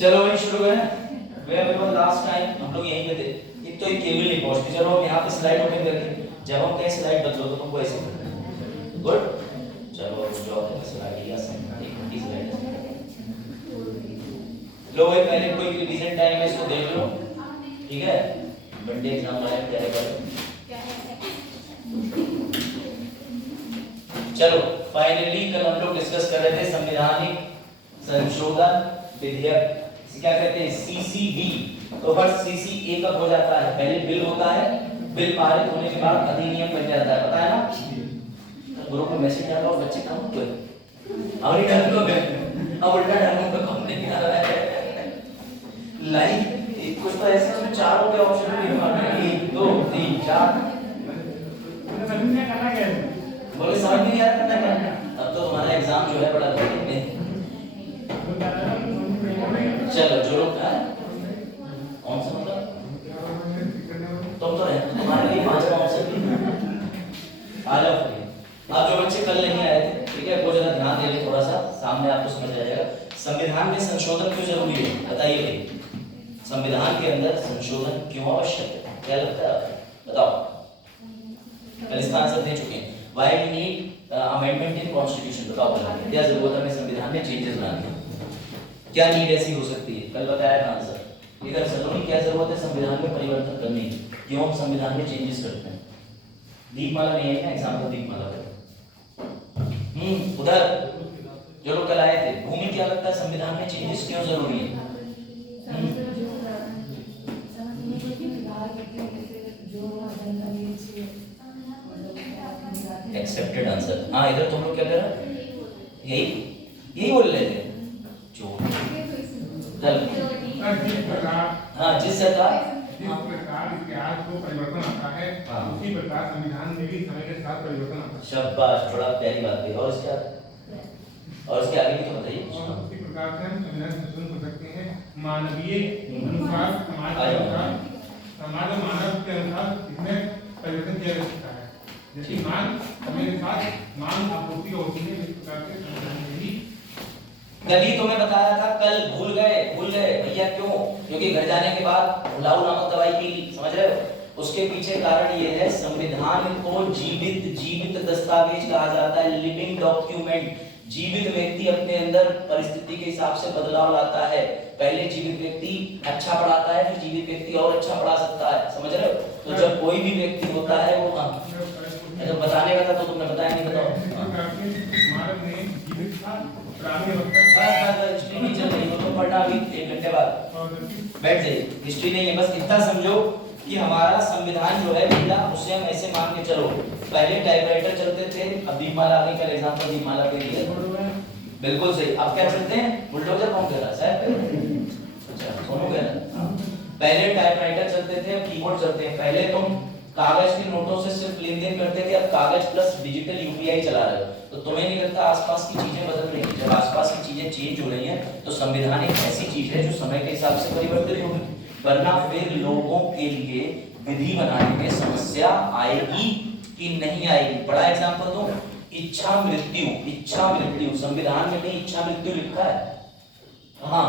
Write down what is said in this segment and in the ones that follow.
चलो भाई शुरू करें। वे मेरे पास लास्ट टाइम हम लोग यहीं पे थे, एक तो एक केबल नहीं पहुंचती। चलो हम यहाँ पे स्लाइड ओपन करके जब हम कहीं स्लाइड बदलो तो तुमको ऐसे गुड। चलो जो स्लाइड या एक मोटी स्लाइड लो भाई, पहले कोई रीसेंट टाइम में इसको देख लो, ठीक है। वनडे एग्जाम आया तैयारी करो। चलो फाइनली कल हम लोग डिस्कस कर रहे थे संवैधानिक संशोधन विधेयक, क्या कहते हैं सीसीबी। तो बस सीसीए कब हो जाता है? पहले बिल होता है, बिल पारित होने के बाद अधिनियम बन जाता है, पता है ना। ग्रुप में मैसेज डालो और बच्चे काम करें और ढंग को अब उल्टा ढंग को कम नहीं आ रहा है लाइक कुछ तो ऐसे उसमें चार हो गए ऑप्शन भी हमारे 1 2 3 4 बोले समझ नहीं आ रहा करना क्या। अब तो तुम्हारा एग्जाम जो है बड़ा कठिन है। चलो जो लोग का कौन सा मतलब तुम तो है तुम्हारे लिए 5वां ऑप्शन भी आ जाओ। अब जो बच्चे कल नहीं आए थे, ठीक है, वो जरा ध्यान दे ले, थोड़ा सा सामने आपको समझ आ जाएगा। संविधान में संशोधन क्यों जरूरी है बताइए भाई। संविधान के अंदर संशोधन क्यों आवश्यक है, क्या लगता है आपको? बताओ। कल इसका आंसर दे चुके हैं। Why we need amendment in constitution. बताओ क्या जरूरत है हमें संविधान में चेंजेस लाने की, क्या नीड ऐसी हो सकती है? कल बताया था आंसर। इधर सलोनी क्या जरूरत है संविधान में परिवर्तन करने की, क्यों हम संविधान में चेंजेस करते हैं? दीपमाला नहीं है ना एग्जाम्पल दीपमाला का। उधर जो लोग कल आए थे, भूमि क्या लगता है संविधान में चेंजेस क्यों जरूरी है? Accepted answer. हाँ इधर तुम लोग क्या कर रहे हो? यही यही बोल रहे थे जो हाँ जिस सरकार इतिहास को परिवर्तन आता है, उसी प्रकार संविधान में भी समय के साथ परिवर्तन आता है। शाबाश, थोड़ा प्यारी बात है। और इसके आगे भी तो बताइए। उसी प्रकार से हम संविधान संशोधन कर सकते हैं मानवीय अनुसार, समाज के अनुसार, समाज और मानव के अनुसार इसमें परिवर्तन किया जा सकता है। जैसे मांग समय के साथ मांग आपूर्ति होती है, इस प्रकार से संविधान में भी कभी तुम्हें बताया था, कल भूल गए भैया। क्यों? क्योंकि घर जाने के बाद भुलाऊ नामक दवाई पी ली, समझ रहे हो? उसके पीछे कारण ये है, संविधान को जीवित दस्तावेज कहा जाता है, लिविंग डॉक्यूमेंट। जीवित व्यक्ति अपने अंदर परिस्थिति के हिसाब से बदलाव लाता है। पहले जीवित व्यक्ति अच्छा पढ़ाता है, फिर जीवित व्यक्ति और अच्छा पढ़ा सकता है, समझ रहे हो? तो जब कोई भी व्यक्ति होता है वो जब बताने का था तो तुमने बताया नहीं, बताओ। हिस्ट्री नहीं चल रही हो तो पढ़ना अभी 1 घंटे बाद बैठ जाइए। हिस्ट्री नहीं है, बस इतना समझो कि हमारा संविधान जो है बेटा, उसे हम ऐसे मान के चलो। पहले टाइपराइटर चलते थे, अब दीपमाला आ गई। कल एग्जांपल दीपमाला के लिए बिल्कुल सही। अब क्या चलते हैं? बुलडोजर। कौन कह रहा है? शायद अच्छा सोनू कह रहा है। पहले टाइपराइटर चलते थे, अब कीबोर्ड चलते हैं। पहले तुम कागज के नोटों से सिर्फ लेन देन करते थे, अब कागज प्लस डिजिटल यूपीआई चला रहे हो। तो तुम्हें नहीं लगता आसपास की चीजें बदल रही हैं? जब आसपास की चीजें चेंज हो रही हैं तो संविधान एक ऐसी चीज है जो समय के हिसाब से परिवर्तित होगी, वरना फिर लोगों के लिए विधि बनाने में समस्या आएगी कि नहीं आएगी। बड़ा एग्जांपल दो, इच्छा मृत्यु संविधान में नहीं इच्छा मृत्यु लिखा है? हाँ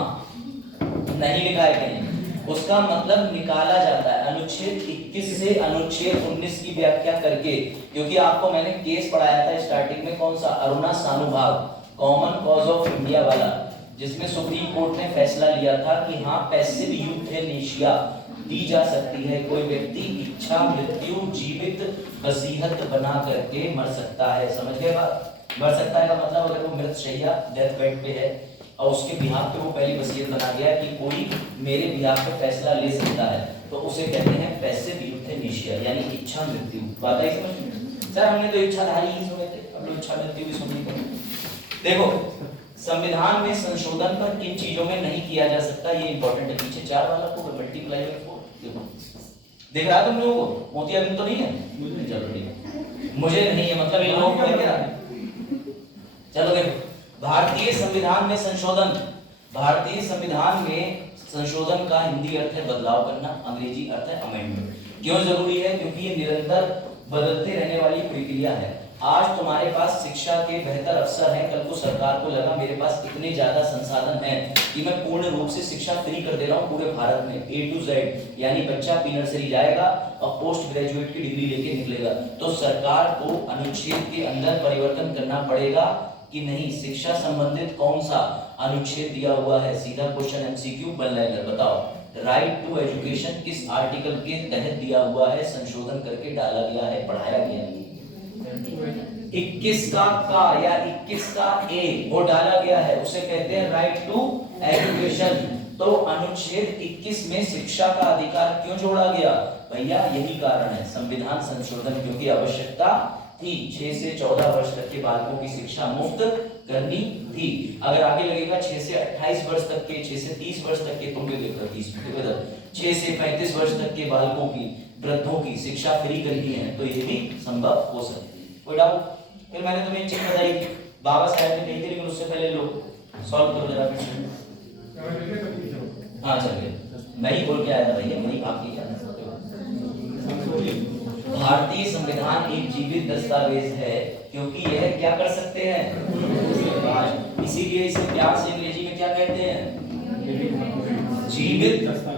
नहीं लिखा है कहीं। उसका मतलब निकाला जाता है अनुच्छेद 21 से अनुच्छेद 19 की व्याख्या करके। क्योंकि आपको मैंने केस पढ़ाया था स्टार्टिंग में, कौन सा? Aruna Shanbaug, common cause of India वाला, जिसमें सुप्रीम कोर्ट ने फैसला लिया था कि हाँ पैसिव यूथेनेशिया दी जा सकती है। कोई व्यक्ति इच्छा मृत्यु जीवित वसीयत बना करके मर सकता है, समझ गए बात? मर सकता है का मतलब अगर वो मृत शैया डेथ बेड पे है और उसके बिहाफ पे वो पहली वसीयत बना गया कि कोई मेरे बिहाफ पे फैसला ले सकता है, तो उसे कहते हैं पैसिव यूथेनेशिया, यानी इच्छा मृत्यु। बात आई समझ में? सर हमने तो इच्छाधारी ही सुने थे, अब लोग इच्छा मृत्यु भी सुनिए। देखो संविधान में संशोधन पर किन चीजों में नहीं किया जा सकता, ये इंपॉर्टेंट है। पीछे 4 वाला को मल्टीप्लाई बाय 4 देखो, दिख रहा है तुम लोगों को? मोतियाबिंद तो नहीं है? मुझे नहीं है, मतलब इन लोगों को है क्या? चलो देखो, भारतीय संविधान में संशोधन। भारतीय संविधान में संशोधन का हिंदी अर्थ है बदलाव करना, अंग्रेजी अर्थ है अमेंडमेंट। क्यों जरूरी है? क्योंकि ये निरंतर बदलते रहने वाली प्रक्रिया है। आज तुम्हारे पास शिक्षा के बेहतर अवसर हैं, कल को सरकार को लगा मेरे पास इतने ज्यादा संसाधन हैं कि मैं पूर्ण रूप से शिक्षा फ्री कर दे रहा हूँ पूरे भारत में A to Z, यानी बच्चा प्री नर्सरी जाएगा और पोस्ट ग्रेजुएट की डिग्री लेके निकलेगा, तो सरकार को अनुच्छेद के अंदर परिवर्तन करना पड़ेगा कि नहीं? शिक्षा संबंधित कौन सा अनुच्छेद दिया हुआ है? सीधा क्वेश्चन MCQ वन लाइनर, बताओ। राइट टू एजुकेशन किस आर्टिकल के तहत दिया हुआ है? संशोधन करके डाला गया है, पढ़ाया गया है। 21 का या 21 का ए वो डाला गया है, उसे कहते हैं राइट टू एजुकेशन। तो अनुच्छेद 21 में शिक्षा का अधिकार क्यों जोड़ा गया? भैया यही कारण है, संविधान संशोधन क्योंकि आवश्यकता थी 6 से 14 वर्ष तक के बालकों की शिक्षा मुफ्त करनी थी। अगर आगे लगेगा 6 से 28 वर्ष तक के, 6 से 30 वर्ष तक के, तुम भी देखो 6 से 35 वर्ष तक के बालकों की, वृद्धों की शिक्षा फ्री करनी है, तो ये भी संभव हो सकती है। कोई डाउट? फिर मैंने तुम्हें एक चीज बताई थी, बाबा साहब ने कही थी, लेकिन उससे पहले लोग सॉल्व करो जरा फिर। हाँ चलिए, मैं ही बोल के आया था भैया, मेरी बात की जाना। भारतीय संविधान एक जीवित दस्तावेज है क्योंकि यह क्या कर सकते हैं, इसीलिए इसे प्यार से अंग्रेजी में क्या कहते हैं? जीवित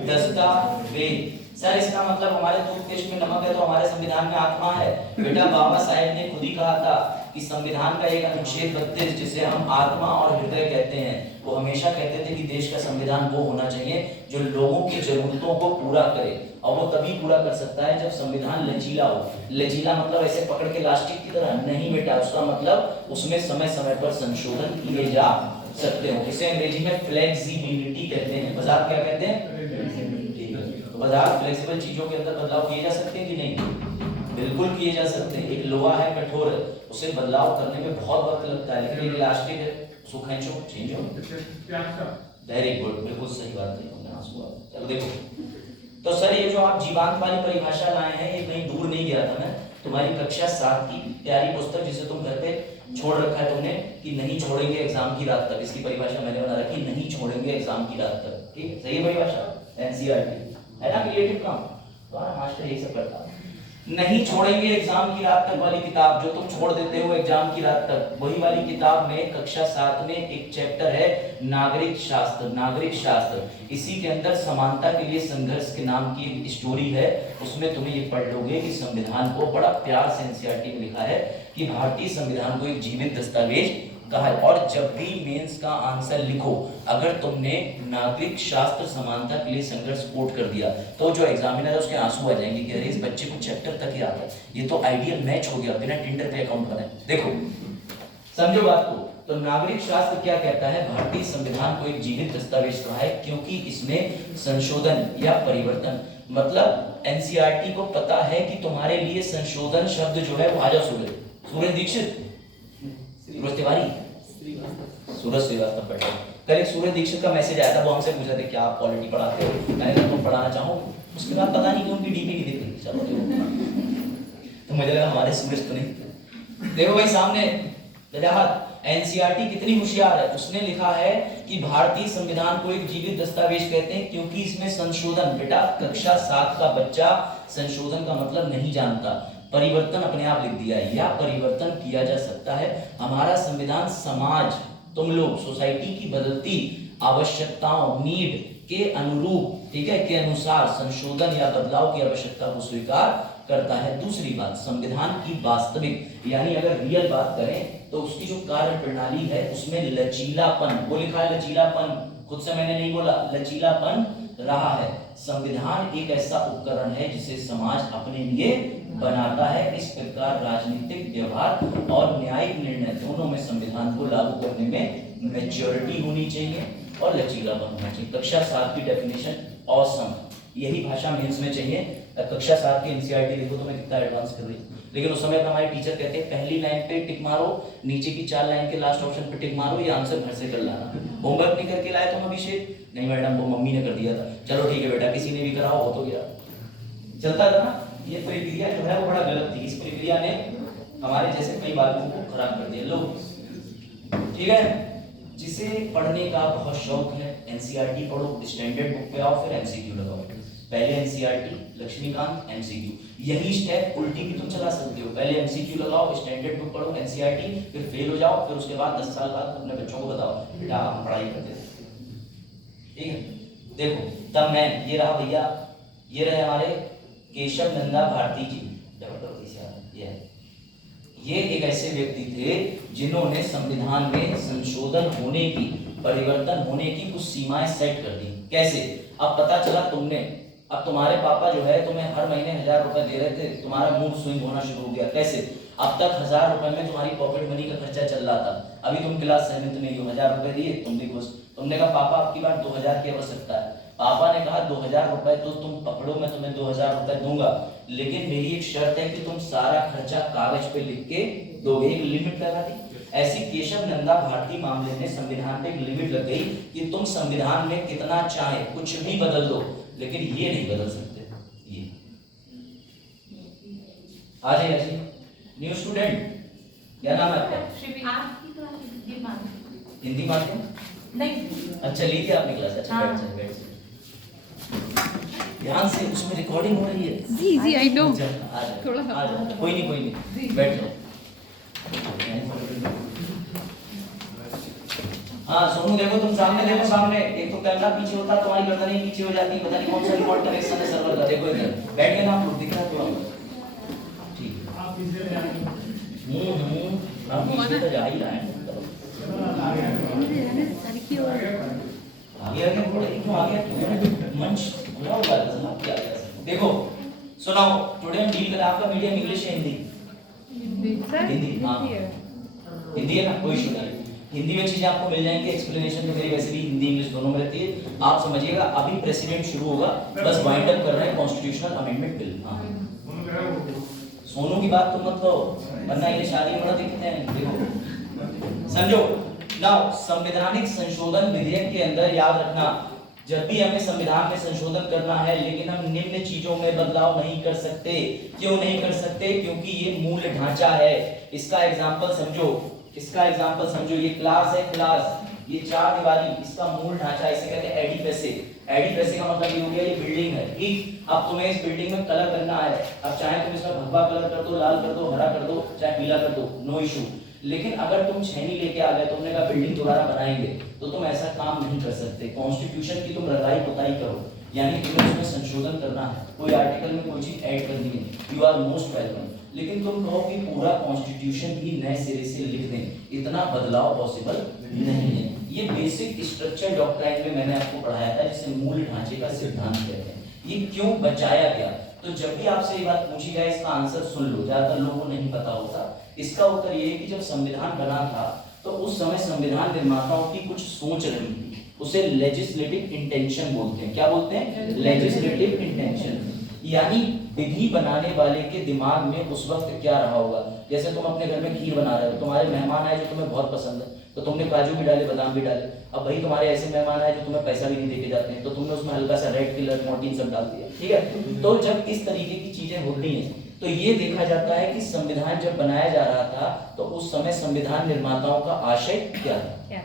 दस्तावेज। सर इसका मतलब हमारे टूथपेस्ट में नमक है तो हमारे संविधान में आत्मा है? बेटा बाबा साहेब ने खुद ही कहा था कि संविधान का एक अनुच्छेद 32 जिसे हम आत्मा और हृदय कहते हैं, वो हमेशा कहते थे कि देश का संविधान वो होना चाहिए जो लोगों की जरूरतों को पूरा करे, और वो तभी पूरा कर सकता है जब संविधान लचीला हो। लचीला मतलब ऐसे पकड़ के इलास्टिक की तरह नहीं बेटा, उसका मतलब उसमें समय समय पर संशोधन किए जा सकते हो। इसे अंग्रेजी में फ्लेक्सिबिलिटी कहते हैं। बाजार क्या कहते हैं? तो बाजार फ्लेक्सिबल चीजों के अंदर बदलाव किए जा सकते हैं कि नहीं? बिल्कुल किए जा सकते हैं। एक लोहा है, कठोर है, उसे बदलाव करने में बहुत वक्त लगता है, लेकिन एक इलास्टिक है, उसको खींचो चेंज हो। वेरी गुड, बिल्कुल सही बात है तुमने आंसू। चलो देखो, तो सर ये जो आप जीवांत वाली परिभाषा लाए हैं, ये कहीं दूर नहीं गया था मैं, तुम्हारी कक्षा 7 की प्यारी पुस्तक जिसे तुम घर पे छोड़ रखा है तुमने कि नहीं छोड़ेंगे एग्जाम की रात तक, इसकी परिभाषा मैंने बना रखी, नहीं छोड़ेंगे एग्जाम की रात तक। ठीक है, सही है परिभाषा, NCERT है ना, क्रिएटिव काम तो मास्टर यही सब करता है। नहीं छोड़ेंगे एग्जाम की रात तक वाली किताब जो तुम छोड़ देते हो एग्जाम की रात तक, वही वाली किताब में कक्षा 7 में एक चैप्टर है नागरिक शास्त्र। नागरिक शास्त्र, इसी के अंदर समानता के लिए संघर्ष के नाम की एक स्टोरी है, उसमें तुम्हें ये पढ़ लोगे कि संविधान को बड़ा प्यार से NCERT में लिखा है कि भारतीय संविधान को एक जीवित दस्तावेज कहा है। और जब भी मेंस का आंसर लिखो, अगर तुमने नागरिक शास्त्र समानता के लिए संघर्ष कोट कर दिया तो जो एग्जामिनर है उसके आंसू आ जाएंगे कि अरे इस बच्चे को चैप्टर तक ही आता है, ये तो आइडियल मैच हो गया, बिना टिंडर पे अकाउंट बनाए। देखो समझो बात को, तो नागरिक शास्त्र क्या कहता है? भारतीय संविधान को एक जीवित दस्तावेज कहा है क्योंकि इसमें संशोधन या परिवर्तन, मतलब NCERT को पता है कि तुम्हारे लिए संशोधन शब्द जो है वो आ जाओ। सूरज दीक्षित, सूरज तिवारी, सूरज श्रीवास्तव पढ़ते हैं। कल एक सूरज दीक्षित का मैसेज आया था, वो हमसे पूछा था क्या आप पॉलिटी पढ़ाते हो? मैंने कहा तुम पढ़ाना चाहोगे? उसके बाद पता नहीं कि उनकी डीपी नहीं दिख रही। चलो तो मुझे लगा हमारे सूरज तो नहीं। देखो भाई सामने NCERT कितनी होशियार है, उसने लिखा है कि भारतीय संविधान को एक जीवित दस्तावेज कहते हैं क्योंकि इसमें संशोधन, बेटा कक्षा 7 का बच्चा संशोधन का मतलब नहीं जानता, परिवर्तन अपने आप लिख दिया है, या परिवर्तन किया जा सकता है। हमारा संविधान समाज, तुम लोग सोसाइटी की बदलती आवश्यकताओं, नीड के अनुरूप, ठीक है, के अनुसार संशोधन या बदलाव की आवश्यकता को स्वीकार करता है। दूसरी बात, संविधान की वास्तविक यानी अगर रियल बात करें तो उसकी जो कार्य प्रणाली है उसमें लचीलापन, वो लिखा है लचीलापन, खुद से मैंने नहीं बोला, लचीलापन रहा है। संविधान एक ऐसा उपकरण है जिसे समाज अपने लिए बनाता है। इस प्रकार राजनीतिक व्यवहार और न्यायिक निर्णय दोनों में संविधान को लागू करने में मैच्योरिटी होनी चाहिए और लचीलापन होना चाहिए। कक्षा 7 की डेफिनेशन ऑसम, यही भाषा मेंस में चाहिए। कक्षा 7 की NCERT देखो तो मैं कितना एडवांस कर रही हूँ, लेकिन उस समय हमारे टीचर कहते हैं पहली लाइन पे टिक मारो, नीचे की 4 लाइन के लास्ट ऑप्शन पे टिक मारो, ये आंसर घर से कर लाना। होमवर्क नहीं करके लाए तुम अभिषेक? नहीं मैडम, वो मम्मी ने कर दिया था। चलो ठीक है बेटा, किसी ने भी करा हो तो गया, चलता था ना। ये प्रक्रिया जो है वो बड़ा गलत थी, इस प्रक्रिया ने हमारे जैसे कई बालकों को खराब कर दिया। लोग ठीक है, जिसे पढ़ने का बहुत शौक है NCERT पढ़ो, स्टैंडर्ड बुक पे आओ, फिर MCQ लगाओ। पहले एनसीईआरटी, लक्ष्मीकांत, एमसीक्यू, यही स्टेप उल्टी भी तुम चला सकते हो। पहले एमसीक्यू लगाओ, स्टैंडर्ड बुक पढ़ो, एनसीईआरटी, फिर फेल हो जाओ, फिर उसके बाद 10 साल बाद अपने बच्चों को बताओ बेटा हम पढ़ाई करते थे। ठीक है, देखो तब मैं, ये रहा भैया, ये रहे हमारे केशव नंदा भारती जी, ये एक ऐसे व्यक्ति थे जिन्होंने संविधान में संशोधन होने की, परिवर्तन होने की कुछ सीमाएं सेट कर दी। कैसे? अब पता चला तुमने, अब तुम्हारे पापा जो है तुम्हें हर महीने 1000 रुपए दे रहे थे, तुम्हारा मूड स्विंग होना शुरू हो गया। कैसे? अब तक 1000 रुपए में तुम्हारी पॉकेट मनी का खर्चा चल रहा था, अभी तुम क्लास 7th में हो, 1000 रुपए दिए, तुम भी खुश। तुमने कहा पापा आपकी बार 2000 की आवश्यकता है। पापा ने कहा 2000 रुपए तो तुम पकड़ो, मैं तुम्हें 2000 रुपए दूंगा, लेकिन मेरी एक शर्त है कि तुम सारा खर्चा कागज पे लिख के दोगे। एक लिमिट लगा दी। ऐसी केशव नंदा भारती मामले में संविधान में एक लिमिट लग गई कि तुम संविधान में कितना चाहे कुछ भी बदल दो, लेकिन ये नहीं बदल सकते। ये आ जाइए ऐसे। न्यू स्टूडेंट, क्या नाम है आपका? हिंदी माध्यम नहीं। अच्छा, ली थी आपने क्लास? अच्छा हाँ। बैठ जाइए, बैठ जाइए। ध्यान से, उसमें रिकॉर्डिंग हो रही है। जी आई नो। थोड़ा कोई नहीं, बैठ जाओ। हाँ सोनू, देखो तुम सामने देखो, सामने एक तो कैमरा पीछे होता है, तुम्हारी गर्दन ही पीछे हो जाती है, पता नहीं कौन सा रिकॉर्ड कनेक्शन है सर्वर का। देखो इधर बैठ गए ना आप लोग, दिख रहा है थोड़ा? ठीक है। आप पीछे तो जा ही रहा है। आगे आगे थोड़ा, क्यों आगे मंच खुला हुआ है ना, क्या देखो सुनाओ। टुडे हम डील करें, आपका मीडियम इंग्लिश है हिंदी? हिंदी, हाँ हिंदी है ना, कोई इशू नहीं। हिंदी में चीजें आपको मिल जाएंगी, एक्सप्लेनेशन तो मेरी वैसे भी हिंदी इंग्लिश दोनों में रहती है। आप समझिएगा, अभी प्रेसिडेंट शुरू होगा, बस वाइंड अप कर रहे हैं कॉन्स्टिट्यूशनल अमेंडमेंट बिल। सोनू की बात तो मत करो, वरना ये शादी में बड़ा दिखते हैं। देखो समझो नाउ, संवैधानिक संशोधन विधेयक के अंदर याद रखना, जब भी हमें संविधान में संशोधन करना है, लेकिन हम निम्न चीजों में बदलाव नहीं कर सकते। क्यों नहीं कर सकते? क्योंकि ये मूल ढांचा है। इसका एग्जांपल समझो, इसका एग्जांपल समझो। ये क्लास है, क्लास, ये चार दीवारी, इसका मूल ढांचा, इसे कहते हैं एडिफिस। एडिफिस का मतलब ये हो गया ये बिल्डिंग है। ठीक, अब तुम्हें इस बिल्डिंग में कलर करना है, अब चाहे तुम इसमें भगवा कलर कर दो, लाल कर दो, हरा कर दो, चाहे पीला कर दो, नो इशू। लेकिन अगर तुम छेनी लेके आ गए, तुमने कहा बिल्डिंग दोबारा बनाएंगे, तो तुम ऐसा काम नहीं कर सकते। कॉन्स्टिट्यूशन की तुम रगाई पुताई करो, यानी तुम्हें उसमें संशोधन करना है, कोई आर्टिकल में कोई चीज ऐड करनी है, यू आर मोस्ट वेलकम। लेकिन तुम कहो कि पूरा कॉन्स्टिट्यूशन ही नए सिरे से लिख दें, इतना बदलाव पॉसिबल नहीं है। ये बेसिक स्ट्रक्चर डॉक्ट्राइन में मैंने आपको पढ़ाया था, जिसे मूल ढांचे का सिद्धांत कहते हैं। ये क्यों बचाया गया? तो जब भी आपसे ये बात पूछी जाए, इसका आंसर सुन लो, ज्यादातर लोगों को नहीं पता होता। इसका उत्तर ये है कि जब संविधान बना था, तो उस समय संविधान निर्माताओं की कुछ सोच रही थी, उसे लेजिस्लेटिव इंटेंशन बोलते हैं। क्या बोलते हैं? लेजिस्लेटिव इंटेंशन, यानी विधि बनाने वाले के दिमाग में उस वक्त क्या रहा होगा। जैसे तुम अपने घर में खीर बना रहे हो, तुम्हारे मेहमान आए जो तुम्हें बहुत पसंद है, तो तुमने काजू भी डाले, बादाम भी डाले। अब भाई तुम्हारे ऐसे मेहमान आए जो तुम्हें पैसा भी नहीं देके जाते हैं, तो तुमने उसमें हल्का सा रेड कलर मोर्टीन सब डाल दिया। ठीक है, तो जब इस तरीके की चीजें होती हैं, तो ये देखा जाता है कि संविधान जब बनाया जा रहा था, तो उस समय संविधान निर्माताओं का आशय क्या था।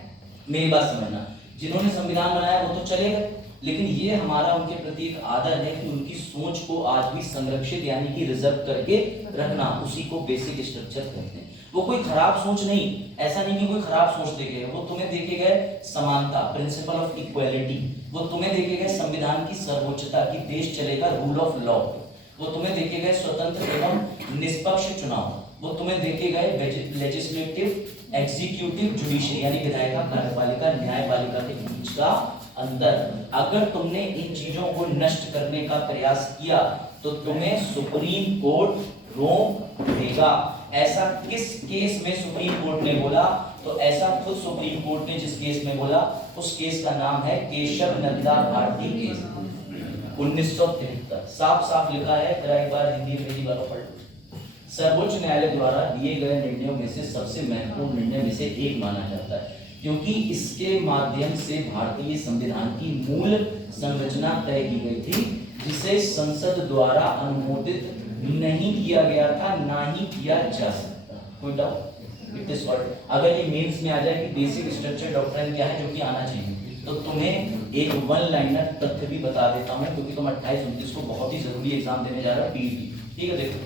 मेरी बात समझना, जिन्होंने संविधान बनाया वो तो चले गए, लेकिन ये हमारा उनके प्रति एक आदर है कि उनकी सोच को आज भी संरक्षित यानी कि रिजर्व करके रखना, उसी को बेसिक स्ट्रक्चर कहते हैं। वो कोई खराब सोच नहीं, ऐसा नहीं कि कोई खराब सोच देखे, वो तुम्हें देखे गए समानता, प्रिंसिपल ऑफ इक्वालिटी, वो तुम्हें देखे गए संविधान की सर्वोच्चता की देश चलेगा रूल ऑफ लॉ, वो तुम्हें देखे गए स्वतंत्र एवं निष्पक्ष चुनाव, वो तुम्हें देखे गए लेजिस्लेटिव एग्जीक्यूटिव जुडिशरी यानी विधायिका कार्यपालिका न्यायपालिका के बीच का अंतर। अगर तुमने इन चीजों को नष्ट करने का प्रयास किया तो तुम्हें सुप्रीम कोर्ट रोक देगा। ऐसा किस केस में सुप्रीम कोर्ट ने बोला? तो ऐसा खुद सुप्रीम कोर्ट ने जिस केस में बोला, उस केस का नाम है केशव नंदा भारती केस 1973। साफ साफ लिखा है, जरा एक बार हिंदी अंग्रेजी वाला पढ़ लो। सर्वोच्च न्यायालय द्वारा दिए गए निर्णयों में से सबसे महत्वपूर्ण निर्णय में से एक माना जाता है, क्योंकि इसके माध्यम से भारतीय संविधान की मूल संरचना तय की गई थी, जिसे संसद द्वारा अनुमोदित नहीं किया गया था, ना ही किया जा सकता। कोई डाउट? इट इज व्हाट, अगर ये मेंस में आ जाए कि बेसिक स्ट्रक्चर डॉक्ट्राइन क्या है जो कि आना चाहिए, तो तुम्हें एक वन लाइनर तथ्य भी बता देता हूँ, क्योंकि तुम 28-29 को बहुत ही जरूरी एग्जाम देने जा रहे हो, पीईटी। ठीक है, देखो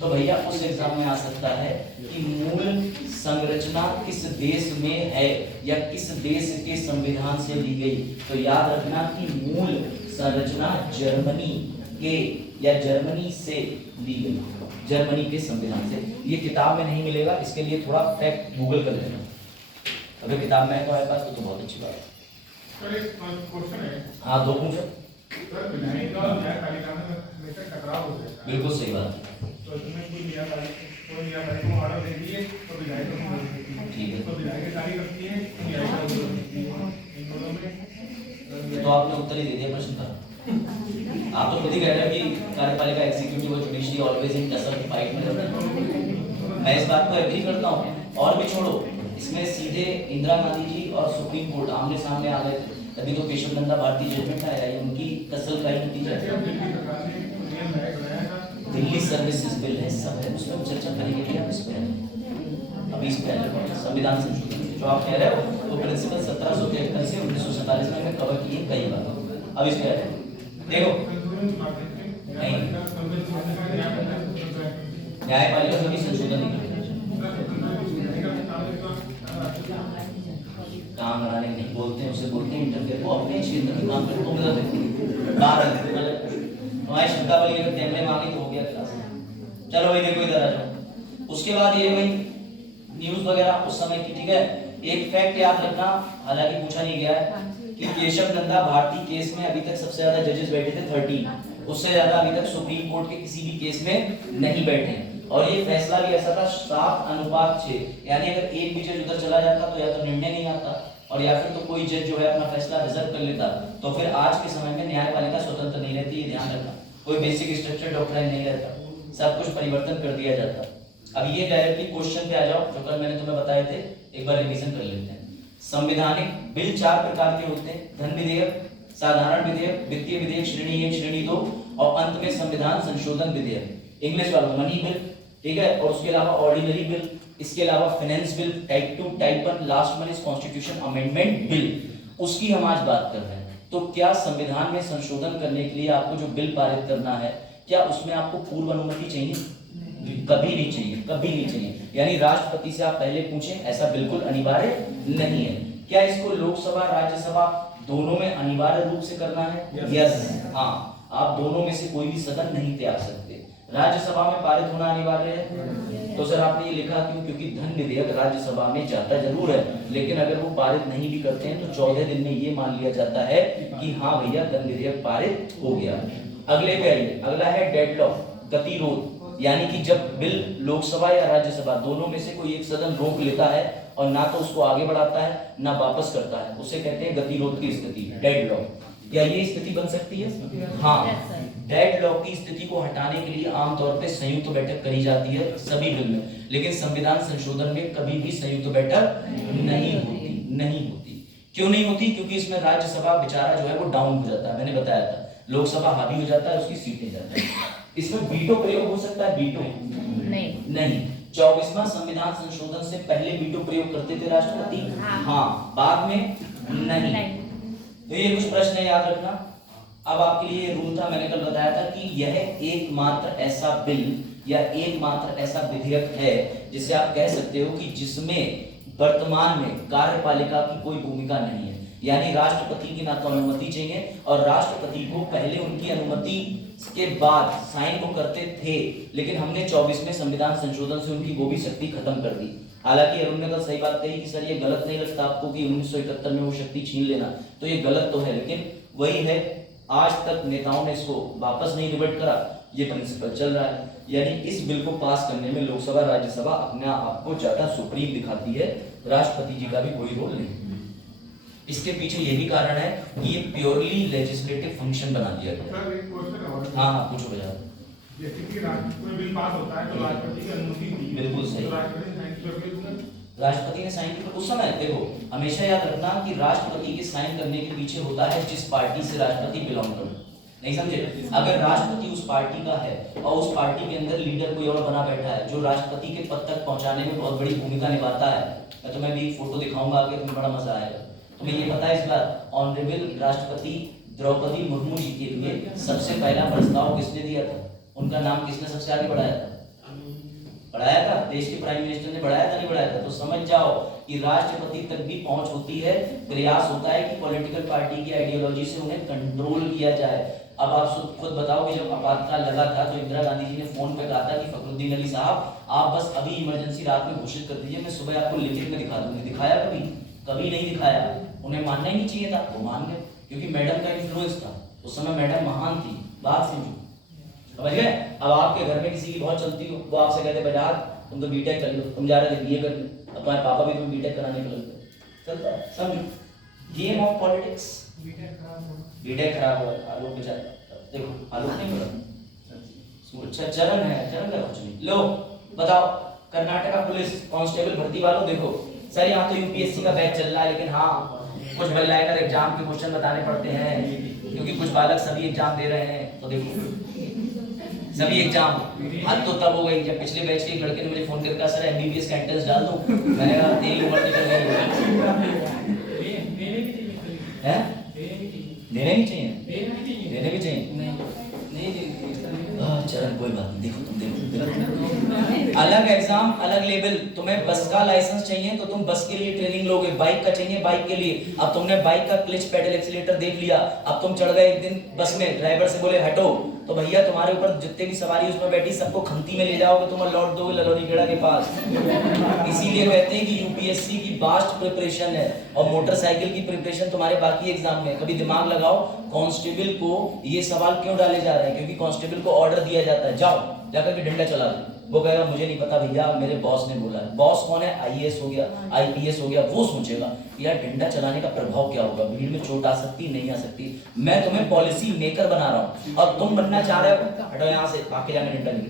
तो भैया उस एग्जाम में आ सकता है कि मूल संरचना किस देश में है या किस देश के संविधान से ली गई। तो याद रखना कि मूल संरचना जर्मनी के या जर्मनी से ली गई, जर्मनी के संविधान से। ये किताब में नहीं मिलेगा, इसके लिए थोड़ा फैक्ट गूगल कर लेना। अगर किताब में है तुम्हारे पास तो बहुत अच्छी बात है। सर एक क्वेश्चन है। हाँ, दो पूछो। सर विधायिका और न्यायपालिका में हमेशा टकराव होता है। बिल्कुल सही बात है। तो तुम्हें कोई न्यायपालिका को ऑर्डर देती है तो विधायिका को ऑर्डर देती है। ठीक है। तो विधायिका कार्य करती है तो न्यायिका को ऑर्डर देती है। इन दोनों में तो आपने उत्तर ही दे दिया प्रश्न का। आप तो खुद ही कह रहे हो कि कार्यपालिका एग्जीक्यूटिव और judiciary always in tussle fight में रहते हैं। मैं इस बात को एग्री करता हूँ। और भी छोड़ो, इसमें सीधे इंदिरा गांधी जी और सुप्रीम कोर्ट आमने सामने आ गए थे, तभी तो केशव नंदा भारती जजमेंट आया। ये उनकी टसल का ही नतीजा है। दिल्ली सर्विसेज बिल है, सब है, उसमें चर्चा करेंगे कि आप इस पर अभी इस पर संविधान संशोधन जो आप कह रहे हो वो प्रिंसिपल 1773 से 1947 में कवर किए कई बार। अब इस पर देखो, नहीं न्यायपालिका में भी संशोधन नहीं काम कराने नहीं बोलते हैं, उसे बोलते हैं इंटरफेयर। वो अपने क्षेत्र में काम करते तुम्हारी शंका वाली अगर कैमरे में आ गई तो हो गया क्लास। चलो भाई देखो इधर आ जाओ। उसके बाद ये भाई न्यूज वगैरह उस समय की, ठीक है। एक फैक्ट याद रखना, हालांकि पूछा नहीं गया है, कि केशव नंदा भारती केस में अभी तक सबसे ज्यादा जजेस बैठे थे 13, उससे ज्यादा अभी तक सुप्रीम कोर्ट के किसी भी केस में नहीं बैठे। और ये फैसला भी ऐसा था 7:6, यानी अगर एक भी जज उधर चला जाता तो या तो निर्णय नहीं आता और या फिर तो कोई जज जो है अपना फैसला रिजर्व कर लेता। तो फिर आज के समय में न्यायपालिका स्वतंत्र नहीं रहती, ये ध्यान रखना। कोई बेसिक स्ट्रक्चर डॉक्ट्राइन नहीं रहता, सब कुछ परिवर्तन कर दिया जाता। अब ये डायरेक्टली क्वेश्चन पे आ जाओ जो कल मैंने तुम्हें बताए थे, एक बार रिवीजन कर लेते हैं। संवैधानिक बिल 4 प्रकार के होते हैं: धन विधेयक, साधारण विधेयक, वित्तीय विधेयक श्रेणी 1, श्रेणी 2 और अंत में संविधान संशोधन विधेयक। इंग्लिश वाला मनी बिल, ठीक है, और उसके अलावा ऑर्डिनरी बिल, इसके अलावा finance bill type 2, type 1, last one is constitution amendment bill. उसकी हम आज बात कर रहे हैं। तो क्या संविधान में संशोधन करने के लिए आपको जो बिल पारित करना है, क्या उसमें आपको पूर्व अनुमति चाहिए? कभी नहीं चाहिए, कभी नहीं चाहिए। यानी राष्ट्रपति से आप पहले पूछें, ऐसा बिल्कुल अनिवार्य नहीं है। क्या इसको लोकसभा राज्यसभा दोनों में अनिवार्य रूप से करना है? यस, हाँ, आप दोनों में से कोई भी सदन नहीं त्याग सकते। राज्यसभा में पारित होना अनिवार्य है। तो सर आपने ये लिखा क्यों? क्योंकि धन विधेयक राज्यसभा में जाता जरूर है, लेकिन अगर वो पारित नहीं भी करते हैं तो 14 दिन में ये मान लिया जाता है कि हाँ भैया धन विधेयक पारित हो गया। अगले पे आइए, अगला है डेडलॉक, गतिरोध। यानी कि जब बिल लोकसभा या राज्यसभा दोनों में से कोई एक सदन रोक लेता है और ना तो उसको आगे बढ़ाता है ना वापस करता है, उसे कहते हैं गतिरोध की स्थिति, डेडलॉक। क्या ये स्थिति बन सकती है? हाँ, डेडलॉक की स्थिति को हटाने के लिए आमतौर पे संयुक्त बैठक करी जाती है सभी बिल में, लेकिन संविधान संशोधन में कभी भी संयुक्त बैठक नहीं होती। क्यों नहीं होती? क्योंकि इसमें राज्यसभा बेचारा जो है वो डाउन हो जाता है। मैंने बताया था, लोकसभा हावी हो जाता है, उसकी सीटें जाती है। इसमें वीटो प्रयोग हो सकता है? वीटो नहीं। 24वां संविधान संशोधन से पहले वीटो प्रयोग करते थे राष्ट्रपति, हाँ, बाद में नहीं। तो ये कुछ प्रश्न याद रखना। अब आपके लिए रूल था, मैंने कल बताया था कि यह एकमात्र ऐसा बिल या एकमात्र ऐसा विधेयक है जिसे आप कह सकते हो कि जिसमें वर्तमान में कार्यपालिका की कोई भूमिका नहीं है। यानी राष्ट्रपति की ना तो अनुमति चाहिए, और राष्ट्रपति को पहले उनकी अनुमति के बाद साइन वो करते थे, लेकिन हमने 24वें संविधान संशोधन से उनकी वो भी शक्ति खत्म कर दी। हालांकि अरुण ने कल सही बात कही कि सर ये गलत नहीं लगता आपको कि 1971 में वो शक्ति छीन लेना, तो ये गलत तो है, लेकिन वही है, आज तक नेताओं ने इसको वापस नहीं रिवर्ट करा, ये प्रिंसिपल चल रहा है। यानी इस बिल को पास करने में लोकसभा राज्यसभा अपने आप को ज्यादा सुप्रीम दिखाती है, राष्ट्रपति जी का भी कोई रोल नहीं। इसके पीछे ये भी कारण है कि ये प्योरली लेजिस्लेटिव फंक्शन बना दिया गया। सर एक क्वेश्चन और, हाँ पूछो भैया। जैसे कि कोई बिल पास होता है तो राष्ट्रपति की अनुमति दी, बिल्कुल सही। तो राष्ट्रपति साइन कर राष्ट्रपति ने साइन किया उस समय, देखो हमेशा याद रखना कि राष्ट्रपति के साइन करने के पीछे होता है जिस पार्टी से राष्ट्रपति बिलोंग करता, नहीं समझे? अगर राष्ट्रपति उस पार्टी का है और उस पार्टी के अंदर लीडर कोई और बना बैठा है जो राष्ट्रपति के पद तक पहुंचाने में बहुत बड़ी भूमिका निभाता है, मैं तुम्हें भी एक फोटो दिखाऊंगा आगे, तुम्हें बड़ा मजा आएगा। तुम्हें ये पता है इस बार ऑनरेबल राष्ट्रपति द्रौपदी मुर्मू जी के लिए सबसे पहला प्रस्ताव किसने दिया था? उनका नाम किसने सबसे आगे बढ़ाया था? बढ़ाया था देश के प्राइम मिनिस्टर ने, बढ़ाया था नहीं बढ़ाया था? तो समझ जाओ कि राष्ट्रपति तक भी पहुंच होती है, प्रयास होता है कि पॉलिटिकल पार्टी की आइडियोलॉजी से उन्हें कंट्रोल किया जाए। अब आप खुद बताओ कि जब आपातकाल लगा था तो इंदिरा गांधी जी ने फोन पे कहा था कि फखरुद्दीन अली साहब आप बस अभी इमरजेंसी रात में घोषित कर दीजिए, मैं सुबह आपको लिखित में दिखा दूंगी। दिखाया कभी? कभी नहीं दिखाया। उन्हें मानना ही नहीं चाहिए था, वो मान गए क्योंकि मैडम का इन्फ्लुएंस था। उस समय मैडम महान थी। बात समझो, समझ गए? अब आपके घर में किसी की बहुत चलती हो, वो आपसे कहते बजाज तुम तो बीटेक कर लो, तुम जा रहे थे बीए करने, अब तुम्हारे पापा भी तुम बीटेक कराने के लगते, चलता है। समझो, गेम ऑफ पॉलिटिक्स। बीटेक खराब हुआ, आलोक बेचारा, देखो आलोक नहीं बोला, अच्छा चरण है, चरण का कुछ नहीं। लो बताओ, कर्नाटका पुलिस कांस्टेबल भर्ती वालों देखो सर, यहाँ तो यूपीएससी का बैच चल रहा है, लेकिन हाँ कुछ बल्लाइकर एग्जाम के क्वेश्चन बताने पड़ते हैं क्योंकि कुछ बालक सभी एग्जाम दे रहे हैं। तो देखो सभी एग्जाम, हद तो तब हो गई जब पिछले बैच के एक लड़के ने मुझे फोन करके कहा सर एमबीबीएस का एंट्रेंस डाल दूं। मैंने कहा तेरी उम्र निकल गई है, देने भी चाहिए, देने भी चाहिए। चरण कोई बात नहीं, देखो तुम देखो, अलग एग्जाम अलग लेवल। तुम्हें बस का लाइसेंस चाहिए तो तुम बस के लिए ट्रेनिंग लोगे, बाइक का चाहिए बाइक के लिए। अब तुमने बाइक का क्लच पेडल एक्सीलेटर देख लिया, अब तुम चढ़ गए एक दिन बस में, ड्राइवर से बोले हटो, तो भैया तुम्हारे ऊपर जितने भी सवारी उसमें बैठी सबको खंती में ले जाओगे, तुम लौट दोगे ललोनी खेड़ा के पास। इसीलिए कहते हैं कि यूपीएससी की वास्ट प्रिपरेशन है और मोटरसाइकिल की प्रिपरेशन तुम्हारे बाकी एग्जाम में। कभी दिमाग लगाओ, कांस्टेबल को ये सवाल क्यों डाले जा रहे हैं? क्योंकि कांस्टेबल को ऑर्डर दिया जाता है जाओ जाकर के डंडा चला दो, वो कहेगा मुझे नहीं पता भैया मेरे बॉस ने बोला है। बॉस कौन है? आईएएस हो गया, आईपीएस हो गया, वो सोचेगा यार डंडा चलाने का प्रभाव क्या होगा, भीड़ में चोट आ सकती नहीं आ सकती। मैं तुम्हें पॉलिसी मेकर बना रहा हूँ और तुम बनना चाह रहे हो, हटो यहाँ से, भाग के जाने डंडा नहीं।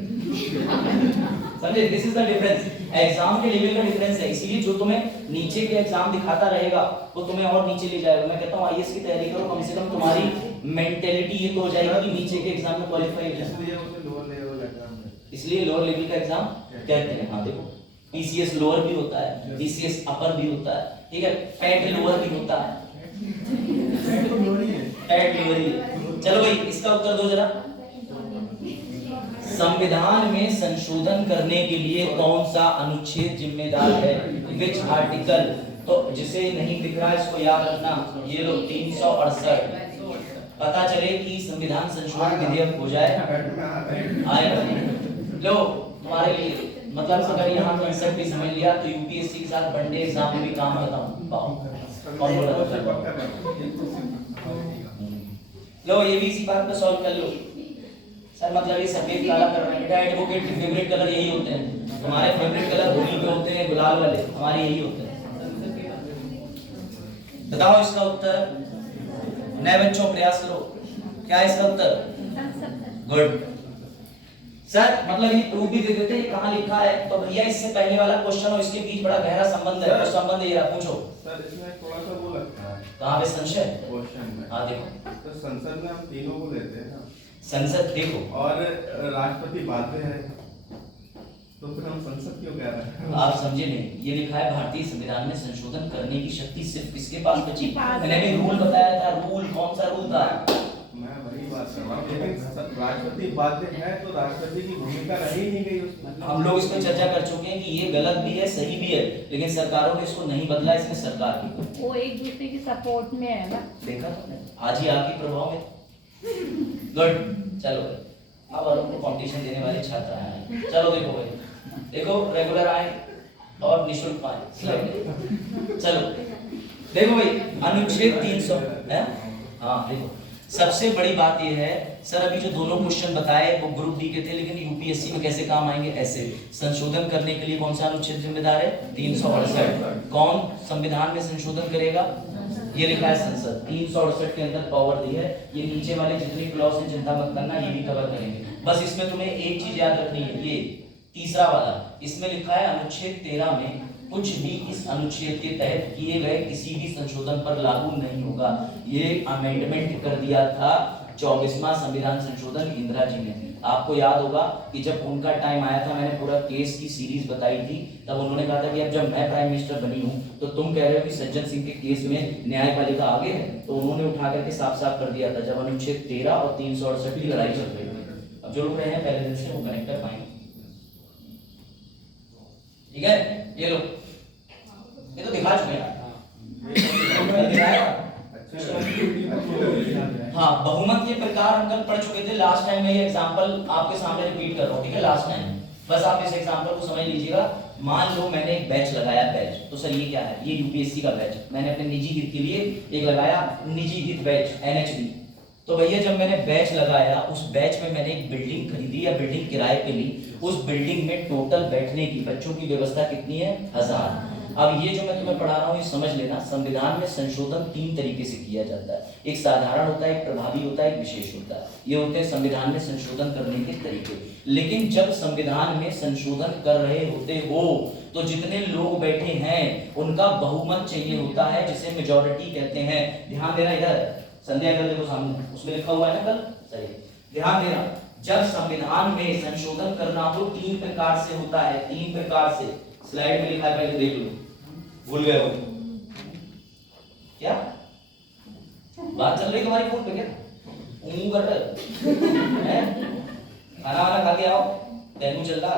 समझे? This is the difference, exam के लेवल का डिफरेंस है। इसीलिए जो तुम्हें नीचे के एग्जाम दिखाता रहेगा वो तुम्हें और नीचे ले जाएगा। मैं कहता हूँ आईएएस की तैयारी करो, कम से कम तुम्हारी मेंटेलिटी ये तो हो जाएगी कि नीचे के एग्जाम में क्वालिफाई हो जाए। इसलिए लोअर लेवल का एग्जाम कहते हैं। हाँ देखो, पीसीएस लोअर भी होता है, पीसीएस अपर भी होता है, ठीक है, पैट लोअर भी होता है, पैट लोअर ही। चलो भाई इसका उत्तर दो जरा। संविधान में संशोधन करने के लिए कौन सा अनुच्छेद जिम्मेदार है? Which article? तो जिसे नहीं दिख रहा है इसको याद रखना, ये लो 368। पता चले कि संविधान संशोधन विधेयक हो जाए, आएगा लो तुम्हारे लिए। मतलब अगर यहाँ कंसेप्ट भी समझ लिया तो यूपीएससी के साथ वनडे एग्जाम में भी काम करता हूँ। कौन बोला था? लो ये भी इसी बात पे सॉल्व कर लो सर। मतलब ये सफेद काला कर रहे हैं बेटा, एडवोकेट के फेवरेट कलर यही होते हैं। तुम्हारे फेवरेट कलर होली पे होते हैं गुलाल वाले, हमारे यही होते हैं। बताओ इसका उत्तर। नए बच्चों प्रयास करो, क्या है इसका उत्तर? Good sir. मतलब ये प्रूफ भी दे देते हैं कहाँ लिखा है, तो भैया इससे पहले वाला क्वेश्चन और इसके बीच बड़ा गहरा संबंध है। तो संबंध ये रहा, पूछो सर। इसमें थोड़ा सा वो लगता है कहाँ पे संशय क्वेश्चन में। हाँ देखो, तो संसद में हम तीनों को लेते हैं ना, संसद देखो, और राष्ट्रपति बाध्य है, तो फिर हम संसद क्यों कह रहे हैं? आप समझे नहीं। ये लिखा है भारतीय संविधान में संशोधन करने की शक्ति सिर्फ किसके पास बची? मैंने भी रूल बताया था, रूल कौन सा रूल था? मैं वही बात कर रहा हूँ, लेकिन राष्ट्रपति बाध्य है तो राष्ट्रपति की भूमिका रही नहीं गई उसमें। हम लोग इस पर चर्चा कर चुके हैं कि ये गलत भी है सही भी है, लेकिन सरकारों ने इसको नहीं बदला। इसमें सरकार की वो एक दूसरे की सपोर्ट में है ना, देखा तुमने आज ही आपके प्रभाव में। गुड चलो अब और उनको कंपटीशन देने वाले छात्र आए। चलो देखो भाई, देखो रेगुलर आए और निःशुल्क आए। चलो देखो भाई, अनुच्छेद 300 है। हाँ देखो, सबसे बड़ी बात यह है सर, अभी जो दोनों क्वेश्चन बताए वो ग्रुप डी के थे, लेकिन यूपीएससी में कैसे काम आएंगे? ऐसे संशोधन करने के लिए कौन सा अनुच्छेद जिम्मेदार है? 368। कौन संविधान में संशोधन करेगा? ये लिखा है संसद। 368 के अंदर पावर दी है। ये नीचे वाले जितनी क्लॉज हैं चिंता मत करना, ये भी कवर करेंगे। बस इसमें तुम्हें एक चीज याद रखनी है, ये तीसरा वाला, इसमें लिखा है अनुच्छेद 13 में कुछ भी इस अनुच्छेद के तहत किए गए किसी भी संशोधन पर लागू नहीं होगा। ये अमेंडमेंट कर दिया था 24वां संविधान संशोधन इंदिरा जी ने। आपको याद होगा कि जब उनका टाइम आया था, मैंने पूरा केस की सीरीज बताई थी, तब उन्होंने कहा था कि अब जब मैं प्राइम मिनिस्टर बनी हूं तो तुम कह रहे हो कि सज्जन सिंह के केस में न्यायपालिका आगे है, तो उन्होंने उठा करके साफ साफ कर दिया था जब अनुच्छेद 13 और 368 की लड़ाई चल रही थी। अब जो लोग रहे हैं पहले दिन से वो कनेक्ट कर पाएंगे। ठीक है, ये लो, ये तो दिखा चुके हैं। हाँ, बहुमत के प्रकार हम कल पढ़ चुके थे लास्ट टाइम। मैं ये एग्जांपल आपके सामने रिपीट कर रहा हूँ, ठीक है, लास्ट टाइम। बस आप इस एग्जांपल को समझ लीजिएगा। मान लो मैंने एक बैच लगाया, बैच, तो सर ये क्या है? ये यूपीएससी का बैच मैंने अपने निजी हित के लिए एक लगाया, निजी हित बैच एनएचबी। तो भैया जब मैंने बैच लगाया, उस बैच में मैंने एक बिल्डिंग खरीदी या बिल्डिंग किराए पे ली। उस बिल्डिंग में टोटल बैठने की, बच्चों की व्यवस्था कितनी है? 1000। अब ये जो मैं तुम्हें पढ़ा रहा हूँ ये समझ लेना, संविधान में संशोधन 3 तरीके से किया जाता है। एक साधारण होता है, एक प्रभावी होता है, एक विशेष होता है। ये होते हैं संविधान में संशोधन करने के तरीके। लेकिन जब संविधान में संशोधन कर रहे होते हो तो जितने लोग बैठे हैं उनका बहुमत चाहिए होता है, जिसे मेजॉरिटी कहते हैं। ध्यान देना, इधर संध्या कर देखो सामने, उसमें लिखा हुआ है ना कल, सही। ध्यान देना, जब संविधान में संशोधन करना हो 3 प्रकार से होता है, 3 प्रकार से। स्लाइड में लिखा है, पहले देख लो, भूल गए हो क्या? बात चल रही तुम्हारी फोन पे क्या? कर रहे हैं? खाना वाना खा के आओ, तेनू चल रहा।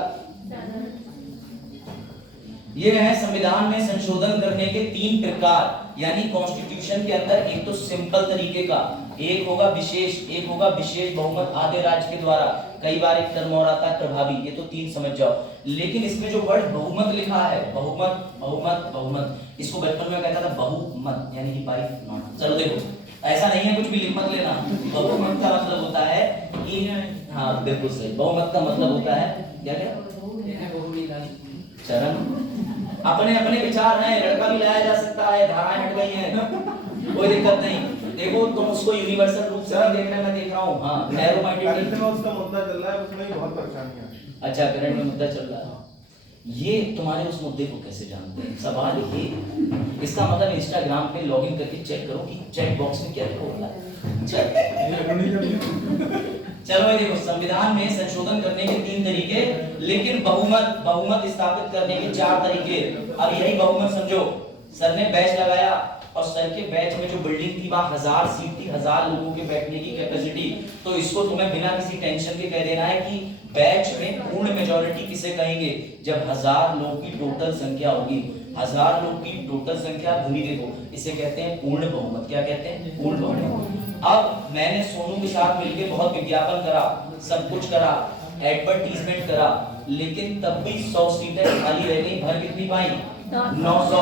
ये है संविधान में संशोधन करने के 3 प्रकार, यानी कॉन्स्टिट्यूशन के अंदर एक तो सिंपल तरीके का, एक होगा विशेष, एक होगा विशेष बहुमत आधे राज्य के द्वारा, कई बार एक टर्म और आता है प्रभावी, ये तो 3 समझ जाओ। लेकिन इसमें जो वर्ड बहुमत लिखा है, बहुमत बहुमत बहुमत, इसको बचपन में कहता था बहुमत, यानी कि बाई नॉट। चलो देखो, ऐसा नहीं है कुछ भी लिख मत लेना। बहुमत का मतलब होता है कि, हाँ बिल्कुल सही, बहुमत का मतलब होता है क्या क्या? चरण, अपने अपने विचार हैं, लड़का भी लाया जा सकता है, धाराएं हट गई हैं, कोई दिक्कत नहीं। देखो तुम उसको यूनिवर्सल रूप से देखना, मैं देख रहा हूँ। हाँ, नैरो माइंडेड में उसका मुद्दा चल रहा है, उसमें बहुत परेशानी है। अच्छा, करंट में मुद्दा चल रहा है। ये तुम्हारे उस मुद्दे को कैसे जानते हैं? सवाल ये, इसका मतलब इंस्टाग्राम पे लॉगिन करके चेक करो कि चैट बॉक्स में क्या लिखा हुआ है। चलो ये देखो, संविधान में संशोधन करने के 3 तरीके, लेकिन बहुमत स्थापित करने के 4 तरीके। अब यही बहुमत समझो, सर ने बैच लगाया और सर के बैच में जो बिल्डिंग थी वहां 1000 सीट थी, 1000 लोगों के बैठने की कैपेसिटी। तो इसको तुम्हें बिना किसी टेंशन के कह देना है कि बैच में पूर्ण मेजॉरिटी किसे कहेंगे? जब 1000 लोग की टोटल संख्या होगी, 1000 लोग की टोटल संख्या भूरी देखो, इसे कहते हैं पूर्ण बहुमत। क्या कहते हैं? पूर्ण बहुमत। अब मैंने सोनू के साथ मिलकर बहुत विज्ञापन करा, सब कुछ करा, एडवर्टीजमेंट करा, लेकिन तब भी 100 सीटें खाली रह गई। भर कितनी पाई? 900,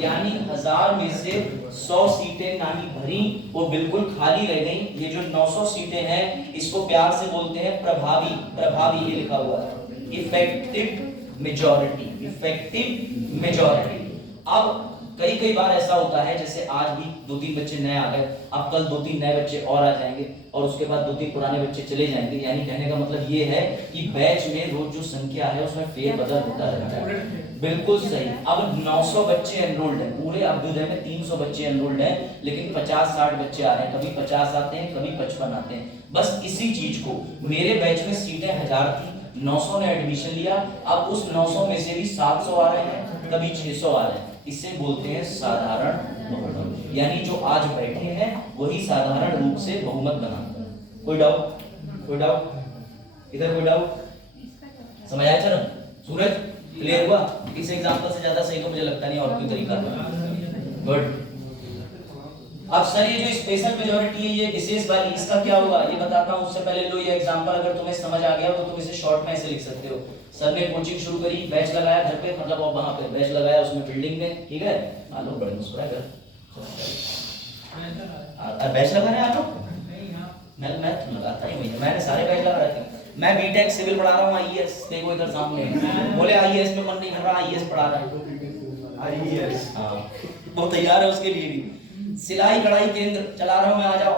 यानी 1000 में से 100 सीटें नहीं भरी, वो बिल्कुल खाली रह गई। ये जो 900 सीटें हैं, इसको प्यार से बोलते हैं प्रभावी। प्रभावी ये लिखा हुआ है, इफेक्टिव मेजॉरिटी, इफेक्टिव मेजॉरिटी। अब कई बार ऐसा होता है, जैसे आज भी 2-3 बच्चे नए आ गए, अब कल 2-3 नए बच्चे और आ जाएंगे, और उसके बाद 2-3 पुराने बच्चे चले जाएंगे। यानी कहने का मतलब ये है कि बैच में रोज जो संख्या है उसमें फेरबदल होता रहता है। बिल्कुल सही। अब 900 बच्चे एनरोल्ड हैं, पूरे अभ्युदय में 300 बच्चे एनरोल्ड हैं, लेकिन 50-60 बच्चे आ रहे हैं, कभी 50 आते हैं, कभी 55 आते हैं। बस इसी चीज को, मेरे बैच में सीटें 1000 थी, 900 ने एडमिशन लिया, अब उस 900 में से भी 700 आ रहे हैं, कभी 600 आ रहे हैं। इसे बोलते हैं साधारण बहुमत, यानी जो आज बैठे हैं वही साधारण रूप से बहुमत बनाता है। कोई डाउट? कोई डाउट? इधर कोई डाउट? समझ आया चरण? सूरज क्लियर हुआ? इस एग्जांपल से ज्यादा सही तो मुझे लगता नहीं और कोई तरीका। गुड। अब सर ये जो स्पेशल मेजॉरिटी है, ये विशेष वाली, इसका क्या हुआ ये बताता हूँ। उससे पहले लो ये एग्जांपल, अगर तुम्हें समझ आ गया तो तुम इसे शॉर्ट में ऐसे लिख सकते हो। सर ने कोचिंग शुरू करी, बैच लगाया घर पे, मतलब अब वहां पे बैच लगाया उसमें बिल्डिंग में, ठीक है। आ लो, बड़े मुस्कुराए घर, बैच लगा रहे हैं आप लोग? मैं तो लगाता ही नहीं, मैंने सारे बैच लगा रखे। मैं बीटेक सिविल पढ़ा रहा हूँ, आईएएस देखो इधर सामने, बोले आईएएस में मन नहीं कर रहा, आईएएस पढ़ा रहा है। आईएएस, हाँ, वो तैयार है उसके लिए भी। सिलाई कढ़ाई केंद्र चला रहा हूँ मैं, आ जाओ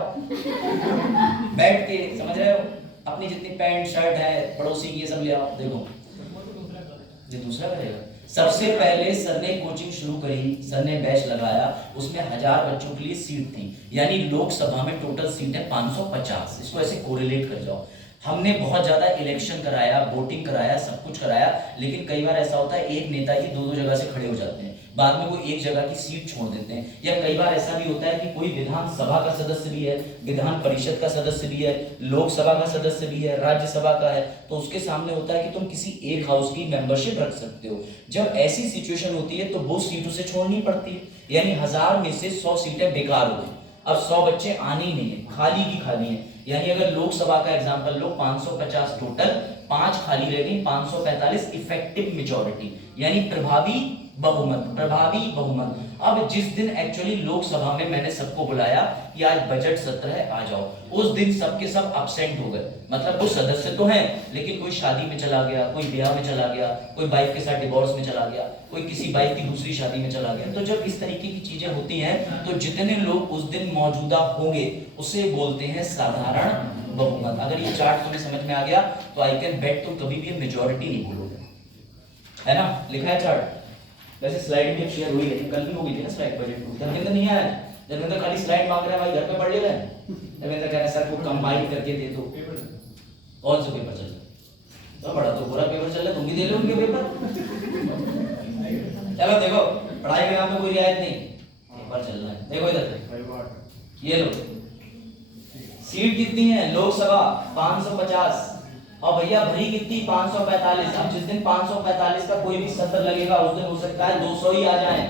बैठ के, समझ रहे हो? अपनी जितनी पैंट शर्ट है पड़ोसी की, ये सब ले आओ। देखो ये दूसरा करेगा। सबसे पहले सर ने कोचिंग शुरू करी, सर ने बैच लगाया, उसमें 1000 बच्चों के लिए सीट थी, यानी लोकसभा में टोटल सीट है 550। इसको ऐसे कोरिलेट कर जाओ, हमने बहुत ज्यादा इलेक्शन कराया, वोटिंग कराया, सब कुछ कराया, लेकिन कई बार ऐसा होता है एक नेता ही दो जगह से खड़े हो जाते हैं, बाद में वो एक जगह की सीट छोड़ देते हैं। या कई बार ऐसा भी होता है कि कोई विधानसभा का सदस्य भी है, विधान परिषद का सदस्य भी है, लोकसभा का सदस्य भी है, राज्यसभा का है, तो उसके सामने होता है कि तुम किसी एक हाउस की मेंबरशिप रख सकते हो। जब ऐसी सिचुएशन होती है तो वो सीट उसे छोड़नी पड़ती है, यानी 1000 में से 100 सीटें बेकार हो गई। अब 100 बच्चे आने ही नहीं है, खाली की खाली है। यानी अगर लोकसभा का एग्जांपल लो, 550 टोटल, 5 खाली रह गई, 545 इफेक्टिव मेजॉरिटी, यानी प्रभावी बहुमत, प्रभावी बहुमत। अब जिस दिन एक्चुअली लोकसभा में मैंने सबको बुलाया कि आज बजट सत्र है, आ जाओ, उस दिन सबके सब एब्सेंट हो गए। मतलब वो सदस्य तो हैं, लेकिन कोई शादी में चला गया, कोई ब्याह में चला गया, कोई वाइफ के साथ डिवोर्स में चला गया, कोई किसी वाइफ की दूसरी शादी में चला गया। तो जब इस तरीके की चीजें होती हैं तो जितने लोग उस दिन मौजूदा होंगे उसे बोलते हैं साधारण बहुमत। अगर ये चार्ट तुम्हें समझ में आ गया तो आई कैन बेट तुम कभी भी मेजॉरिटी नहीं भूलोगे, है ना? लिखा है चार्ट। वैसे स्लाइड भी शेयर हुई है, कल भी हो गई थी ना स्लाइड बजट को। धर्मेंद्र नहीं आया, धर्मेंद्र खाली स्लाइड मांग रहे हैं, भाई घर पे पढ़ ले रहे हैं। धर्मेंद्र कह रहे हैं सर को कंबाइन करके दे दो। कौन सा पेपर चल रहा है? तो बड़ा तो पूरा पेपर चल रहा है, तुम भी दे लो उनके पेपर। चलो देखो, पढ़ाई के नाम पे कोई रियायत नहीं, पेपर चल रहा है। देखो इधर ये लो, सीट कितनी है लोकसभा 550, और भैया भरी कितनी 545। अब जिस दिन 545 का कोई भी सत्र लगेगा उस दिन हो सकता है 200 ही आ जाए,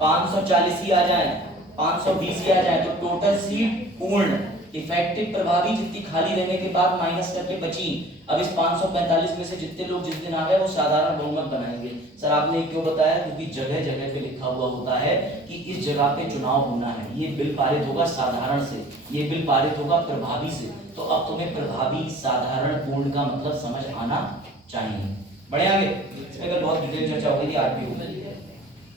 540 ही आ जाए, 520 ही आ जाए। तो टोटल सीट पूर्ण इफेक्टिव प्रभावी जितनी खाली रहने के बाद माइनस करके बची, अब इस 545 में से जितने लोग जिस दिन आ गए वो साधारण बहुमत बनाएंगे। सर आपने क्यों बताया? क्योंकि जगह जगह पे लिखा हुआ होता है कि इस जगह पे चुनाव होना है, ये बिल पारित होगा साधारण से, ये बिल पारित होगा प्रभावी से। तो अब तुम्हें प्रभावी, साधारण, पूर्ण का मतलब समझ आना चाहिए। बढ़े आगे, इसमें अगर बहुत डिटेल चर्चा हो गई थी आज भी।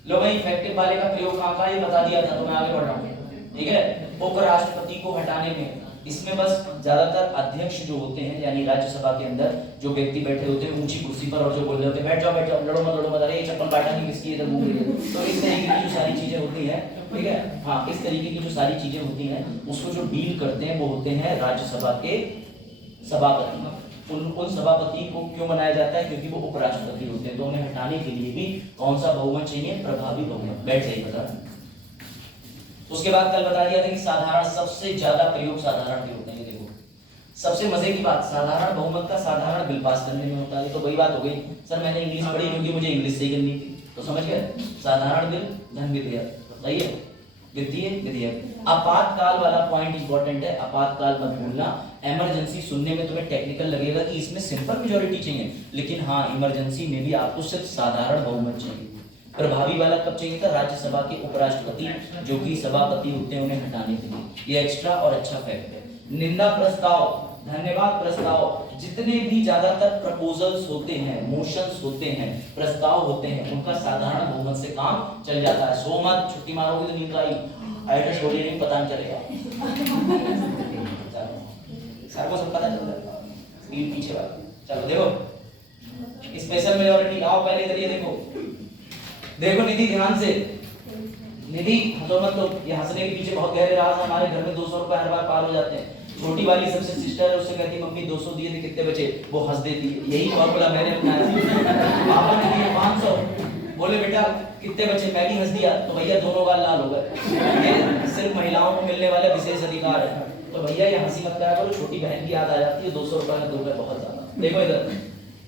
लो भाई, इफेक्टिव वाले का प्रयोग कहाँ का ये बता दिया था, तो मैं आगे बढ़ रहा हूँ। ठीक है, उपराष्ट्रपति को हटाने में इसमें बस ज्यादातर अध्यक्ष जो होते हैं, यानी राज्यसभा के अंदर जो व्यक्ति बैठे होते हैं ऊंची कुर्सी पर और जो बोल रहे होते हैं बैठ जाओ लड़ो मत, अरे ये चप्पल बांटा नहीं किसकी इधर घूम रही है, तो इस तरीके की जो सारी चीजें होती हैं, ठीक है, हाँ, इस तरीके की जो सारी चीजें होती हैं उसको जो डील करते हैं वो होते हैं राज्यसभा के सभापति। उन सभापति को क्यों बनाया जाता है? क्योंकि वो उपराष्ट्रपति होते हैं। तो उन्हें हटाने के लिए भी कौन सा बहुमत चाहिए? प्रभावी बहुमत। बैठ जाइए बता। उसके बाद कल बता दिया था कि साधारण, सबसे ज्यादा प्रयोग साधारण के होते हैं। देखो सबसे मजे की बात, साधारण बहुमत का साधारण बिल पास करने में होता है। तो वही बात हो गई, सर मैंने इंग्लिश पढ़ी क्योंकि मुझे इंग्लिश से ही करनी थी, तो समझ गए, साधारण बिल धन विधेयक, सही है, वित्तीय विधेयक। आपातकाल वाला पॉइंट इंपॉर्टेंट है, आपातकाल मत भूलना। इमरजेंसी सुनने में तुम्हें टेक्निकल लगेगा कि इसमें सिंपल मेजॉरिटी चाहिए, लेकिन हाँ, इमरजेंसी में भी आपको सिर्फ साधारण बहुमत चाहिए। प्रभावी वाला कब चाहिए था? राज्यसभा के उपराष्ट्रपति जो कि सभापति होते हैं उन्हें हटाने के लिए। ये एक्स्ट्रा और अच्छा फैक्ट है। निंदा प्रस्ताव, धन्यवाद प्रस्ताव, जितने भी ज्यादातर प्रपोजल्स होते हैं, मोशंस होते हैं, प्रस्ताव होते हैं, उनका साधारण बहुमत से काम चल जाता है। सो मत, छुट्टी मारोगे तो नींद आई, एड्रेस बोलिए नहीं पता नहीं चलेगा। सर को सब पता चल जाएगा, स्पीड पीछे वाला। चलो देखो स्पेशल मेजॉरिटी, आओ पहले इधर ये देखो निधि, ध्यान से निधि, हंसो मत। तो ये हंसने के पीछे बहुत गहरे राज है। हमारे घर में 200 रुपए हर बार पार हो जाते हैं। छोटी वाली सबसे सिस्टर है, उससे कहती मम्मी 200 दिए थे कितने बचे, वो हंस देती है। यही फॉर्मूला मैंने अपनाया। पापा ने दिए 500, बोले बेटा कितने बचे, मैं भी हंस दिया, तो भैया दोनों गाल लाल हो गए। ये सिर्फ महिलाओं को मिलने वाला विशेष अधिकार है। तो भैया ये हंसी मत करा करो, छोटी बहन की याद आ जाती है। 200 रुपए में 2 रुपए बहुत ज्यादा। देखो इधर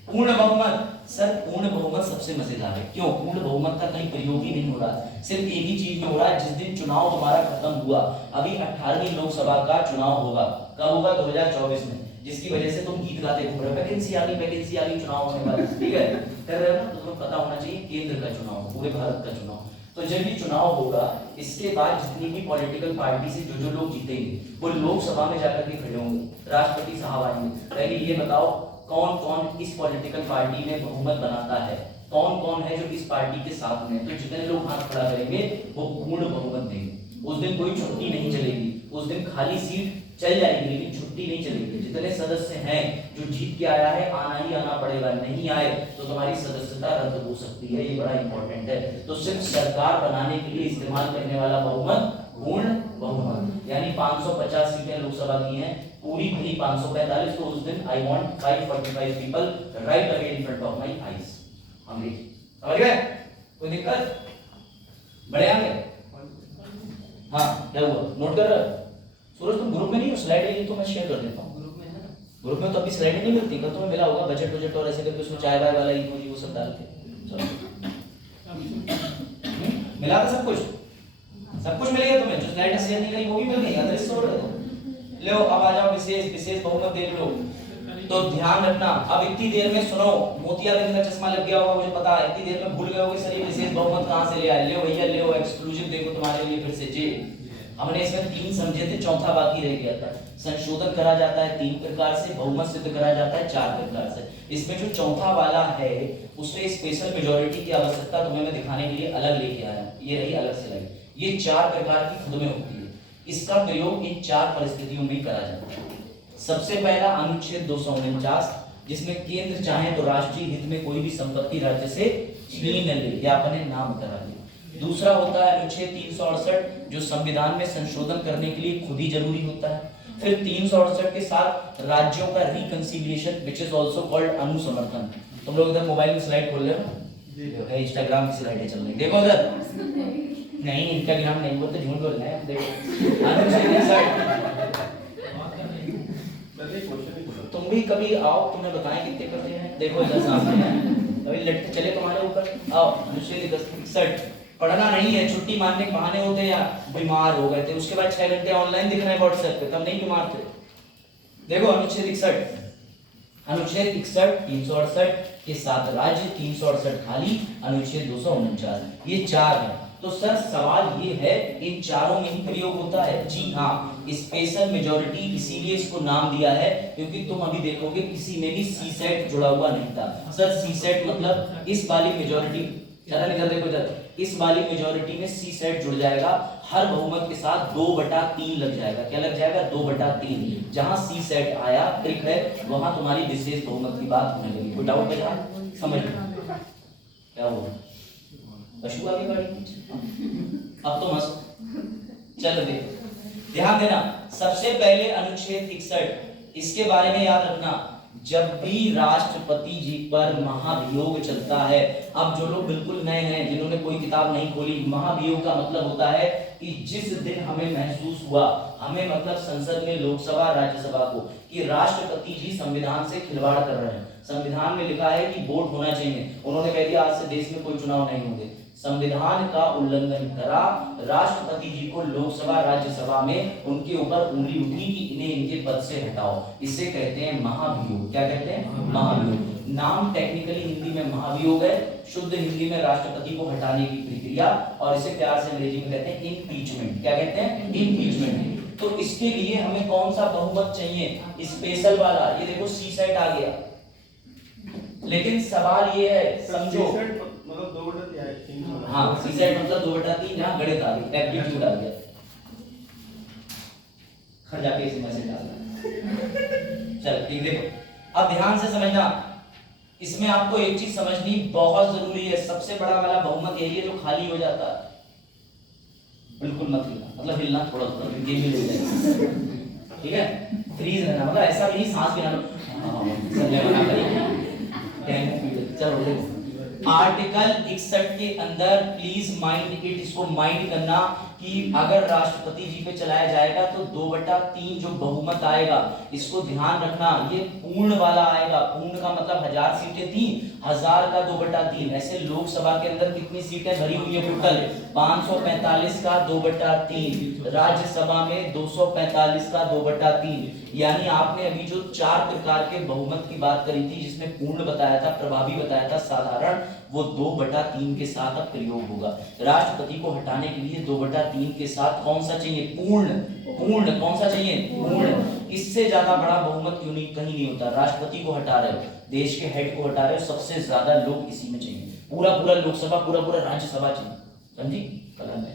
पूर्ण बहुमत। सर पूर्ण बहुमत सबसे मजेदार है। क्यों? पूर्ण बहुमत का कहीं प्रयोग ही नहीं हो रहा, सिर्फ एक ही चीज में हो रहा है। जिस दिन चुनाव तुम्हारा खत्म हुआ, अभी 18वीं लोकसभा का चुनाव होगा, कब होगा? 2024 में, जिसकी वजह से तुम गीत गाते घूम रहे हो, वैकेंसी आ गई, चुनाव होने वाला, ठीक है, कर रहे हो ना? तो तुम्हें पता होना चाहिए केंद्र का चुनाव, पूरे भारत का चुनाव। तो जब ये चुनाव होगा, इसके बाद जितनी भी पॉलिटिकल पार्टी से जो लोग जीतेंगे वो लोकसभा में जाकर के खड़े होंगे, राष्ट्रपति साहब आएंगे, पहले ये बताओ कौन कौन इस पॉलिटिकल पार्टी में बहुमत बनाता है, कौन कौन है जो इस पार्टी के साथ में। तो जितने लोग हाथ खड़ा करेंगे वो पूर्ण बहुमत देंगे। उस दिन कोई छुट्टी नहीं चलेगी, उस दिन खाली सीट चल जाएगी लेकिन छुट्टी नहीं चलेगी। जितने सदस्य हैं जो जीत के आया है, आना ही आना पड़ेगा, नहीं आए तो तुम्हारी सदस्यता रद्द हो सकती है। ये बड़ा इंपॉर्टेंट है। तो सिर्फ सरकार बनाने के लिए इस्तेमाल करने वाला बहुमत पूर्ण बहुमत, यानी 550 सीटें लोकसभा की हैं, पूरी भरी 545, तो उस दिन I want 545 people right away in front of my eyes. हम समझ गए? कोई दिक्कत? बड़े आगे? हाँ, क्या हुआ? नोट कर रहे हो? सूरज तुम ग्रुप में नहीं हो? स्लाइड है ये तो मैं शेयर कर देता हूँ। ग्रुप में तो अभी स्लाइड नहीं मिलती, कल तुम्हें मिला होगा बजट और ऐसे करके उसमें चाय वाय वाला इमोजी वो सब डाल के। चलो मिला था सब कुछ मिल गया तुम्हें। जो स्लाइड शेयर नहीं करी वो भी मिल गई, अदृश्य हो रहे थे। लो अब आ जाओ विशेष बहुमत देख लो। तो ध्यान रखना, अब इतनी देर में सुनो, मोतियाबिंद का चश्मा लग गया होगा मुझे पता है, इतनी देर में भूल गए होगे सर ये विशेष बहुमत कहां से ले आए। ले भैया ले, एक्सक्लूसिव देखो तुम्हारे लिए फिर से जी। हमने इसमें 3 समझे थे, चौथा बाकी रह गया था। संशोधन करा जाता है 3 प्रकार से, बहुमत सिद्ध करा जाता है 4 प्रकार से। इसमें जो चौथा वाला है उसमें स्पेशल मेजॉरिटी की आवश्यकता तुम्हें मैं दिखाने के लिए अलग लेके आया। ये रही अलग से लगी। ये 4 प्रकार की खुद में होती है। इसका प्रयोग इन 4 परिस्थितियों में करा जाता है। सबसे पहला अनुच्छेद 249, जिसमें केंद्र चाहे तो राष्ट्रीय हित में कोई भी संपत्ति राज्य से छीन ले या अपने नाम करा ले। दूसरा होता है अनुच्छेद 368, जो संविधान में संशोधन करने के लिए खुद ही जरूरी होता है। फिर 368 के साथ राज्यों का reconciliation which is also called अनुसमर्थन। तुम लोग इधर मोबाइल में स्लाइड खोल ले हो, है इंस्टाग्राम की स्लाइडें चल रही, देखो उधर। नहीं इंस्टाग्राम नहीं, वो तो झूठ बोल रहे हैं। देखो तुम भी कभी आओ, तुम्हें बताएं कितने करते हैं। देखो इधर सामने है, अभी लटके चले तुम्हारे ऊपर। आओ अनुच्छेद 61, पढ़ना नहीं है, छुट्टी मारने के बहाने होते हैं या बीमार हो गए थे, उसके बाद 6 घंटे ऑनलाइन दिख रहे हैं व्हाट्सएप पे, तब नहीं बीमार थे। देखो अनुच्छेद 61, अनुच्छेद 61 368 के साथ राज्य, 368 खाली, अनुच्छेद 249, ये 4 है। तो सर सवाल ये है, इन चारों में ही प्रयोग होता है? जी हाँ, स्पेशल मेजॉरिटी इसीलिए इसको नाम दिया है क्योंकि तुम अभी देखोगे किसी में भी सी सेट जुड़ा हुआ नहीं था। सर सी सेट मतलब इस वाली मेजॉरिटी, जरा निकल देखो जरा, इस वाली मेजॉरिटी में सी सेट जुड़ जाएगा, हर बहुमत के साथ 2/3 लग जाएगा। क्या लग जाएगा? 2/3। जहां सी सेट आया ट्रिक है, वहां तुम्हारी विशेष बहुमत की बात होने लगी। कोई डाउट है? समझ लो क्या हुआ? पशु आगे बढ़ी, अब तो मस्त। चलो देखो, ध्यान देना, सबसे पहले अनुच्छेद 61, इसके बारे में याद रखना। जब भी राष्ट्रपति जी पर महाभियोग चलता है, अब जो लोग बिल्कुल नए हैं, जिन्होंने कोई किताब नहीं खोली, महाभियोग का मतलब होता है कि जिस दिन हमें महसूस हुआ, हमें मतलब संसद में, लोकसभा राज्यसभा को, कि राष्ट्रपति जी संविधान से खिलवाड़ कर रहे हैं। संविधान में लिखा है कि वोट होना चाहिए, उन्होंने कह दिया आज से देश में कोई चुनाव नहीं होंगे, संविधान का उल्लंघन करा, राष्ट्रपति जी को लोकसभा राज्यसभा में उनके ऊपर उंगली उठी कि इन्हें इनके पद से हटाओ। इसे कहते हैं महाभियोग। क्या कहते हैं? महाभियोग। नाम टेक्निकली हिंदी में महाभियोग है, शुद्ध हिंदी में राष्ट्रपति को हटाने की प्रक्रिया, और इसे प्यार से अंग्रेजी में कहते हैं इम्पीचमेंट। क्या कहते हैं? इम्पीचमेंट। तो इसके लिए हमें कौन सा बहुमत चाहिए? स्पेशल वाला। ये देखो सी सेट आ गया, लेकिन सवाल ये है, समझो मतलब 2/3। हाँ, सी सेट मतलब 2/3, जहां गणित आ गया, एप्टीट्यूड आ गया। खर जाके इसे मैसेज डालना। चल ठीक, देखो अब ध्यान से समझना, इसमें आपको एक चीज समझनी बहुत जरूरी है। सबसे बड़ा वाला बहुमत यही है जो खाली हो जाता है। बिल्कुल मत हिलना, मतलब हिलना थोड़ा थोड़ा, गेम भी ले जाएगा, ठीक है? फ्रीज रहना, मतलब ऐसा भी नहीं सांस भी ना लो, चलने वाला करिए। चलो देखो, आर्टिकल 61 के अंदर प्लीज माइंड इट, इसको माइंड करना कि अगर राष्ट्रपति जी पे चलाया जाएगा तो 2/3 जो बहुमत आएगा, इसको ध्यान रखना, ये पूर्ण वाला आएगा। पूर्ण का मतलब 1000 सीटें थी, 1000 का 2/3। ऐसे लोकसभा के अंदर कितनी सीटें भरी हुई है टोटल? 545 का 2/3, राज्यसभा में 245 का 2/3। यानी आपने अभी जो 4 प्रकार के बहुमत की बात करी थी, जिसमें पूर्ण बताया था, प्रभावी बताया था, साधारण, वो 2/3 के साथ अब प्रयोग होगा। राष्ट्रपति को हटाने के लिए 2/3 के साथ कौन सा चाहिए? पूर्ण। पूर्ण कौन सा चाहिए? पूर्ण। इससे ज्यादा बड़ा बहुमत क्यों नहीं, कहीं नहीं होता। राष्ट्रपति को हटा रहे हो, देश के हेड को हटा रहे हो, सबसे ज्यादा लोग इसी में चाहिए। पूरा पूरा लोकसभा, पूरा पूरा राज्यसभा चाहिए। समझी? कलम है।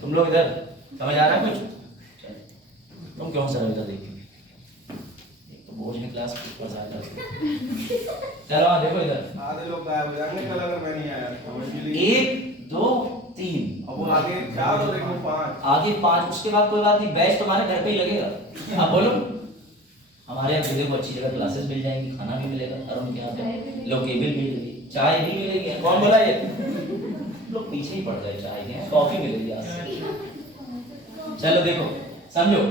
तुम लोग इधर समझ आ रहा है कुछ? तुम क्यों सर इधर देखते? बोझ में क्लास चलो देखो इधर, आधे लोग गायब हो जाएंगे कल अगर मैं नहीं आया। 1 2 3, अब वो आगे 4 और एक में 5। आगे 5, उसके बाद कोई बात नहीं, बैच तुम्हारे घर पे ही लगेगा। आप बोलो, हमारे यहाँ देखो अच्छी जगह क्लासेस मिल जाएंगी, खाना भी मिलेगा, अरुण के यहाँ पे लोग केबल मिलेगी, चाय भी मिलेगी। कौन बोला ये? लोग पीछे ही पड़ गए, चाय के कॉफी मिलेगी आज से। चलो देखो समझो,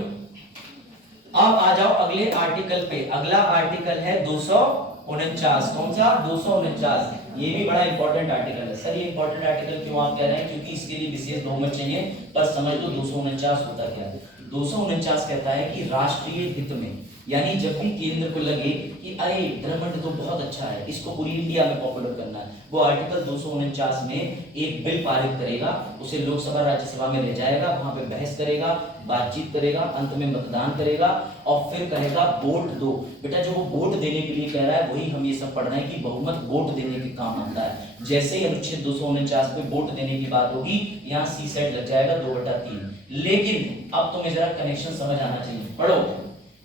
अब आ जाओ अगले आर्टिकल पे। अगला आर्टिकल है 249। कौन सा? 249। ये भी बड़ा इंपॉर्टेंट आर्टिकल है। सर ये इंपॉर्टेंट आर्टिकल क्यों आप कह रहे हैं? क्योंकि इसके लिए विशेष बहुमत चाहिए। पर समझ लो 249 होता क्या है। 249 कहता है कि राष्ट्रीय हित में, यानी जब भी केंद्र को लगे कि अरे ड्रमंड तो बहुत अच्छा है, इसको पूरी इंडिया में पॉपुलर करना है, वो आर्टिकल 249 में एक बिल पारित करेगा, उसे लोकसभा राज्यसभा में ले जाएगा, वहां पे बहस करेगा, बातचीत करेगा, अंत में मतदान करेगा और फिर कहेगा वोट दो। बेटा जो वो वोट देने के लिए कह रहा है वही हम ये सब पढ़ रहे हैं कि बहुमत वोट देने के काम आता है। जैसे ही अनुच्छेद 249 पे वोट देने की बात होगी, यहाँ सी सेट लग जाएगा 2/3। लेकिन अब तुम्हें जरा कनेक्शन समझ आना चाहिए, पढ़ो।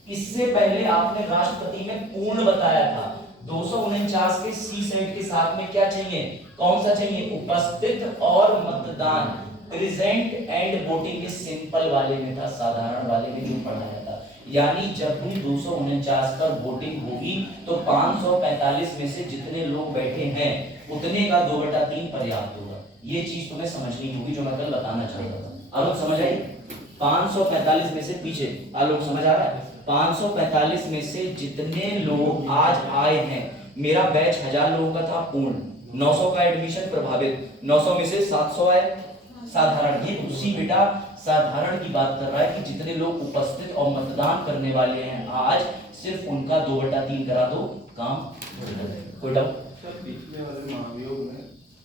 इससे पहले आपने राष्ट्रपति में पूर्ण बताया था, 249 के सी सेट के साथ में क्या चाहिए? कौन सा चाहिए? उपस्थित और मतदान, प्रेजेंट एंड वोटिंग। इस सिंपल वाले में था, साधारण वाले में जो पढ़ाया था। यानी जब भी 249 पर वोटिंग होगी तो 545 में से जितने लोग बैठे हैं उतने का 2/3 पर्याप्त होगा। ये चीज तुम्हें समझनी होगी जो मैं कल बताना चाहता था। अब समझ आई? 545 में से पीछे लोग समझ आ रहा है? 545 में से जितने लोग आज आए हैं, मेरा बैच 1000 लोगों का था पूर्ण, 900 का एडमिशन प्रभावित, 900 में से 700 आए साधारण। ये उसी बेटा साधारण की बात कर रहा है कि जितने लोग उपस्थित और मतदान करने वाले हैं आज, सिर्फ उनका 2/3 करा दो, काम कोई डाउट? सर पिछले वाले महाभियोग में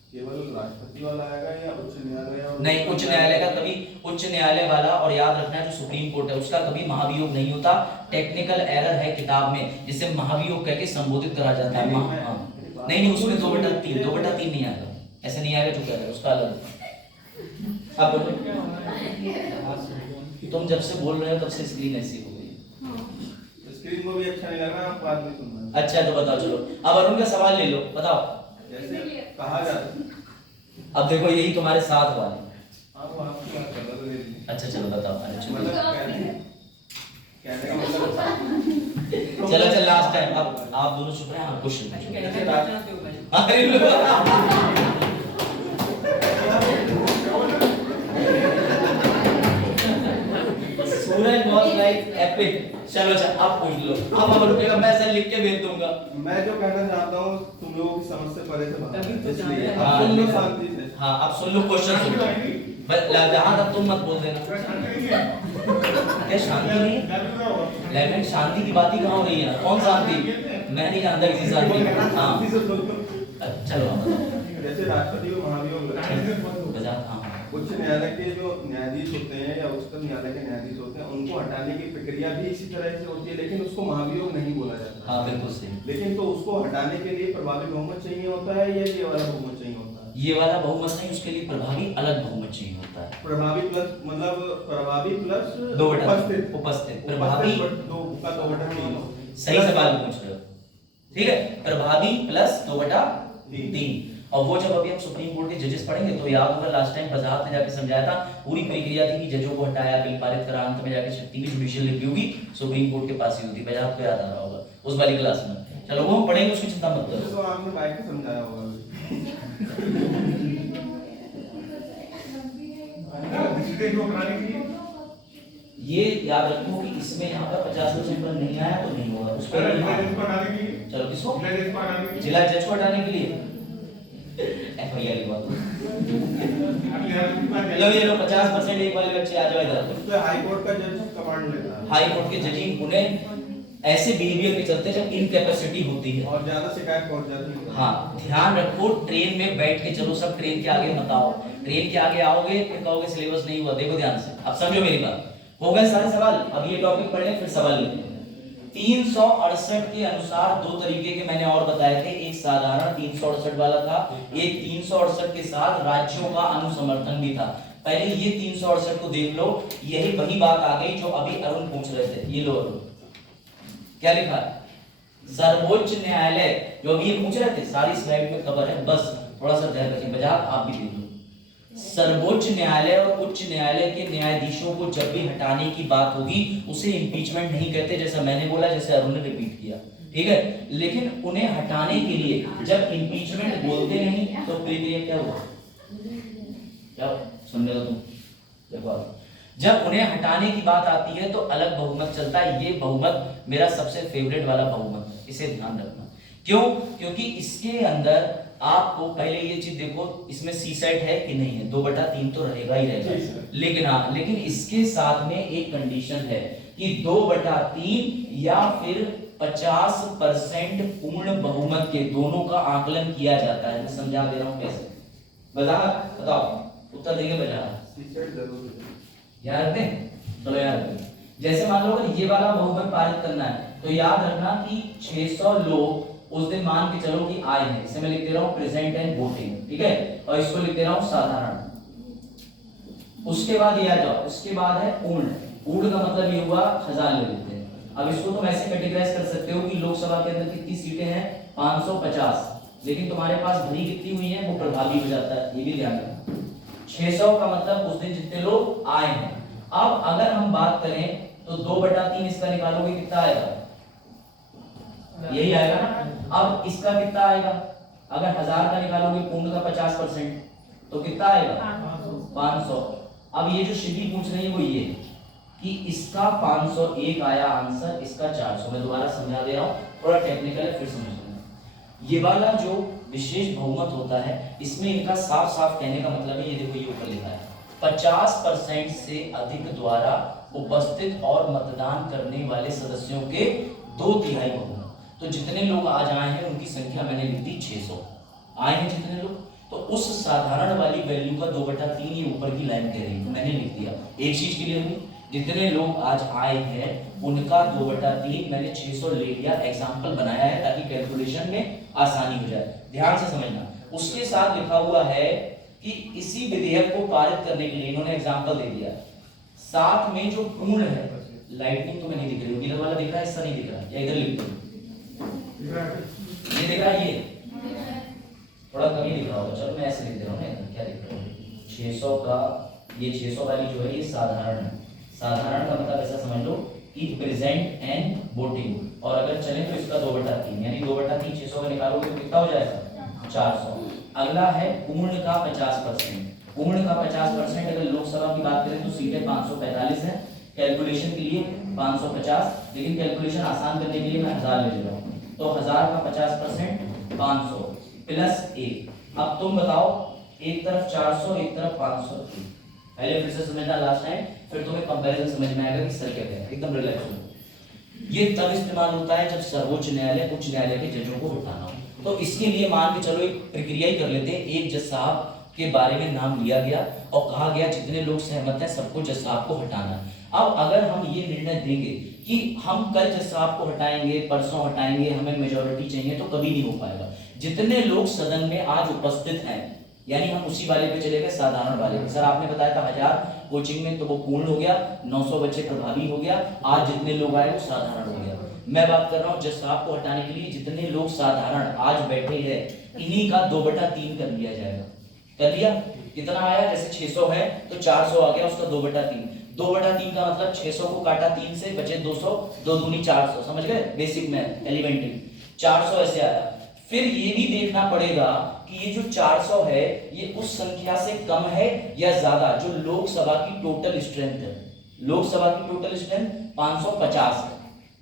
केवल राष्ट्रपति वाला आएगा या उच्च न्यायालय? नहीं, उच्च न्यायालय का कभी, उच्च न्यायालय वाला, और याद रखना जो सुप्रीम कोर्ट है उसका कभी महाभियोग नहीं होता। टेक्निकल एरर है किताब में, जिसे महाभियोग कह के संबोधित करा जाता है। नहीं, उसमें 2/3 नहीं आएगा, ऐसे नहीं आएगा जो कह रहे हैं, उसका अलग। आप बोलो, तुम जब से बोल रहे हो तब से स्क्रीन ऐसी हो गई। स्क्रीन को भी अच्छा नहीं लग रहा, आप बात नहीं सुन रहे। अच्छा तो बताओ, चलो अब अरुण का सवाल ले लो, बताओ। जैसे कहा जाता है, अब देखो यही तुम्हारे साथ वाले। आप आपकी बात कर रहे थे। अच्छा चलो बताओ। मतलब कहने का मतलब चलो चल लास्ट टाइम, अब आप दोनों चुप रहे हैं, क्वेश्चन सूरज बहुत लाइक एपिक। चलो अच्छा अब पूछ लो, अब रुकेगा, मैं सर लिख के भेज दूंगा। मैं जो कहना चाहता हूँ तुम लोगों की समझ से परे से बात, इसलिए हाँ, आप सुन लो शांति से। हाँ अब सुन लो क्वेश्चन सुन लो, बस जहाँ तक तुम मत बोल देना। क्या शांति नहीं? लेकिन शांति की बात ही कहाँ हो रही है? कौन शांति? मैं नहीं जानता किसी शांति। हाँ चलो जैसे राष्ट्रपति को महाभियोग बजा। हाँ उच्च न्यायालय के जो न्यायाधीश होते हैं या उच्चतम न्यायालय के न्यायाधीश होते हैं, उनको हटाने की प्रक्रिया भी इसी तरह से होती है, लेकिन उसको महाभियोग नहीं बोला जाता। हाँ बिल्कुल सही। लेकिन तो उसको हटाने के लिए प्रभावी बहुमत चाहिए होता है या ये वाला बहुमत चाहिए होता है? ये वाला बहुमत नहीं, उसके लिए प्रभावी अलग बहुमत चाहिए होता है। प्रभावी प्लस मतलब प्रभावी प्लस 2/3 उपस्थित, प्रभावी 2/3। सही सवाल पूछ रहे हो, ठीक है? प्रभावी प्लस 2/3। और वो जब अभी हम सुप्रीम कोर्ट के जजेस पढ़ेंगे तो याद होगा लास्ट टाइम वजाहत ने जाके समझाया था, पूरी प्रक्रिया थी कि जजों को हटाया, बिल पारित करा, अंत में जाके शक्ति की जुडिशियल रिव्यू भी सुप्रीम कोर्ट के पास ही होती। वजाहत को याद आ रहा होगा उस वाली क्लास में। चलो वो हम पढ़ेंगे, उसकी चिंता मत करो। तो आपने बाइक में समझाया होगा। ये याद रखो कि इसमें यहाँ पर 50% पर नहीं आया तो नहीं होगा, उस पर चलो किसको? जिला जज को हटाने के लिए FIR लिखवा दो। लो ये लो 50% एक वाले बच्चे आ जाओ इधर। उस पे हाई कोर्ट का जज कमांड लेता है। हाई कोर्ट के जजिंग उन्हें ऐसे बिहेवियर के चलते जब इनकैपेसिटी होती है और ज्यादा शिकायत पहुंच जाती है। हाँ ध्यान रखो, ट्रेन में बैठ के चलो, सब ट्रेन के आगे मत आओ। ट्रेन के आगे आओगे फिर कहोगे सिलेबस नहीं हुआ। देखो ध्यान से, अब समझो मेरी बात। हो गए सारे सवाल? अब ये टॉपिक पढ़े फिर सवाल लेते हैं। 368 के अनुसार दो तरीके के मैंने और बताए थे, एक साधारण 368 वाला था, एक 368 के साथ राज्यों का अनुसमर्थन भी था। पहले ये 368 को देख लो, यही वही बात आ गई जो अभी अरुण पूछ रहे थे। ये लो अरुण, क्या लिखा है? सर्वोच्च न्यायालय, जो अभी ये पूछ रहे थे, सारी स्लाइड में खबर है, बस थोड़ा सा ध्यान रखिए। बजाय आप भी देख लो, सर्वोच्च न्यायालय और उच्च न्यायालय के न्यायाधीशों को जब भी हटाने की बात होगी उसे इंपीचमेंट नहीं कहते, जैसा मैंने बोला, जैसे अरुण ने रिपीट किया, ठीक है। लेकिन उन्हें हटाने के लिए जब इंपीचमेंट बोलते नहीं तो प्रक्रिया क्या हुआ, क्या सुन रहे हो तुम? देखो जब उन्हें हटाने की बात आती है तो अलग बहुमत चलता है। ये बहुमत मेरा सबसे फेवरेट वाला बहुमत है, इसे ध्यान रखना। क्यों? क्योंकि इसके अंदर आपको पहले ये चीज देखो, इसमें सी सेट है कि नहीं है, 2/3 तो रहेगा ही रहेगा। लेकिन हाँ, लेकिन इसके साथ में एक कंडीशन है कि 2/3 या फिर 50% पूर्ण बहुमत के दोनों का आकलन किया जाता है। मैं समझा दे रहा हूं कैसे, बताओ उत्तर देंगे बजा याद रखें, चलो याद रखें। जैसे मान लो अगर ये वाला बहुमत पारित करना है तो याद रखना कि 600 लोग उस दिन मान के चलो कि आए हैं, इसे मैं लिख दे रहा हूं प्रेजेंट एंड वोटिंग, ठीक है, और इसको लिख दे रहा हूं साधारण। उसके बाद ये आ जाओ, इसके बाद है पूर्ण। पूर्ण का मतलब ये हुआ 1000 ले लेते हैं। अब इसको तुम ऐसे कैटेगराइज कर सकते हो कि लोकसभा के अंदर कितनी सीटें हैं, 550, लेकिन तुम्हारे पास भरी कितनी हुई है वो प्रभावी हो जाता है, ये भी ध्यान रखना। 600 का मतलब उस दिन जितने लोग आए हैं। अब अगर हम बात करें तो 2/3 इसका निकालोगे कितना आएगा, यही आएगा ना। अब इसका कितना आएगा, अगर 1000 का निकालोगे पूर्ण का 50% तो कितना आएगा 500। अब ये जो शिवी पूछ रही है वो ये कि इसका 501 आया आंसर, इसका 400। मैं दोबारा समझा दे रहा हूं, थोड़ा टेक्निकल है, फिर समझ लेना। ये वाला जो विशेष बहुमत होता है इसमें इनका साफ साफ कहने का मतलब है, ये देखो ये ऊपर लिखा है 50% से अधिक द्वारा उपस्थित और मतदान करने वाले सदस्यों के 2/3 बहुमत। तो जितने लोग आज आए हैं उनकी संख्या मैंने लिख दी 600, आए हैं जितने लोग, तो उस साधारण वाली वैल्यू का 2/3 ये ऊपर की लाइन कह रही है, तो मैंने लिख दिया। एक चीज क्लियर हुई, जितने लोग आज आए हैं उनका 2/3 मैंने 600 ले लिया, एग्जाम्पल बनाया है ताकि कैलकुलेशन में आसानी हो जाए, ध्यान से समझना। उसके साथ लिखा हुआ है कि इसी विधेयक को पारित करने के लिए इन्होंने एग्जाम्पल दे दिया, साथ में जो पूर्ण है, लाइटनिंग तुम्हें नहीं दिख रही, इधर वाला दिख रहा है, हिस्सा नहीं दिख रहा, या इधर लिख दो, ये दिख रहा है, ये थोड़ा कम ही दिख रहा होगा, चलो मैं ऐसे लिख दे रहा हूँ ना, क्या दिख रहा है 600 का, ये 600 वाली जो है ये साधारण है। साधारण का मतलब ऐसा समझ लो कि प्रेजेंट एंड वोटिंग, और अगर चले तो इसका 2/3 यानी 2/3 600 का निकालोगे तो कितना हो जाएगा 400। अगला है पूर्ण का 50%। पूर्ण का 50% अगर लोकसभा की बात करें तो सीटें 545 है, कैलकुलेशन के लिए 550, लेकिन कैलकुलेशन आसान करने के लिए मैं 1000 ले रहा हूँ, तो 1000 का 50% 500 प्लस 1। अब तुम बताओ, एक तरफ 400 एक तरफ 500, पहले फिर से समझना लास्ट टाइम, फिर तुम्हें कंपैरिजन समझ में आएगा कि सर क्या कह रहे हैं, एकदम रिलैक्स हो। ये तब इस्तेमाल होता है जब सर्वोच्च न्यायालय उच्च न्यायालय के जजों को हटाना हो, तो इसके लिए मान के चलो एक प्रक्रिया ही कर लेते हैं। एक जज साहब के बारे में नाम लिया गया और कहा गया जितने लोग सहमत हैं सबको जज साहब को हटाना है। अब अगर हम ये निर्णय देंगे कि हम कल जज साहब को हटाएंगे, परसों हटाएंगे, हमें मेजॉरिटी चाहिए, तो कभी नहीं हो पाएगा। जितने लोग सदन में आज उपस्थित हैं, यानी हम उसी वाले पे चले गए, साधारण वाले पे। सर आपने बताया था 1000 कोचिंग में, तो वो पूर्ण हो गया, 900 बच्चे प्रभावी हो गया, आज जितने लोग आए वो साधारण हो गया। मैं बात कर रहा हूँ जज साहब को हटाने के लिए जितने लोग साधारण आज बैठे हैं, इन्हीं का 2/3 कर लिया जाएगा। कर लिया, कितना आया, जैसे 600 है तो 400 आ गया, उसका 2/3। 2/3 का मतलब 600 को काटा 3 से, बचे 200, 2 दूनी 400, समझ गए, बेसिक मैथ, एलिमेंट्री। 400 ऐसे आया। फिर ये भी देखना पड़ेगा कि ये जो 400 है ये उस संख्या से कम है या ज्यादा जो लोकसभा की टोटल स्ट्रेंथ है। लोकसभा की टोटल स्ट्रेंथ 550 है,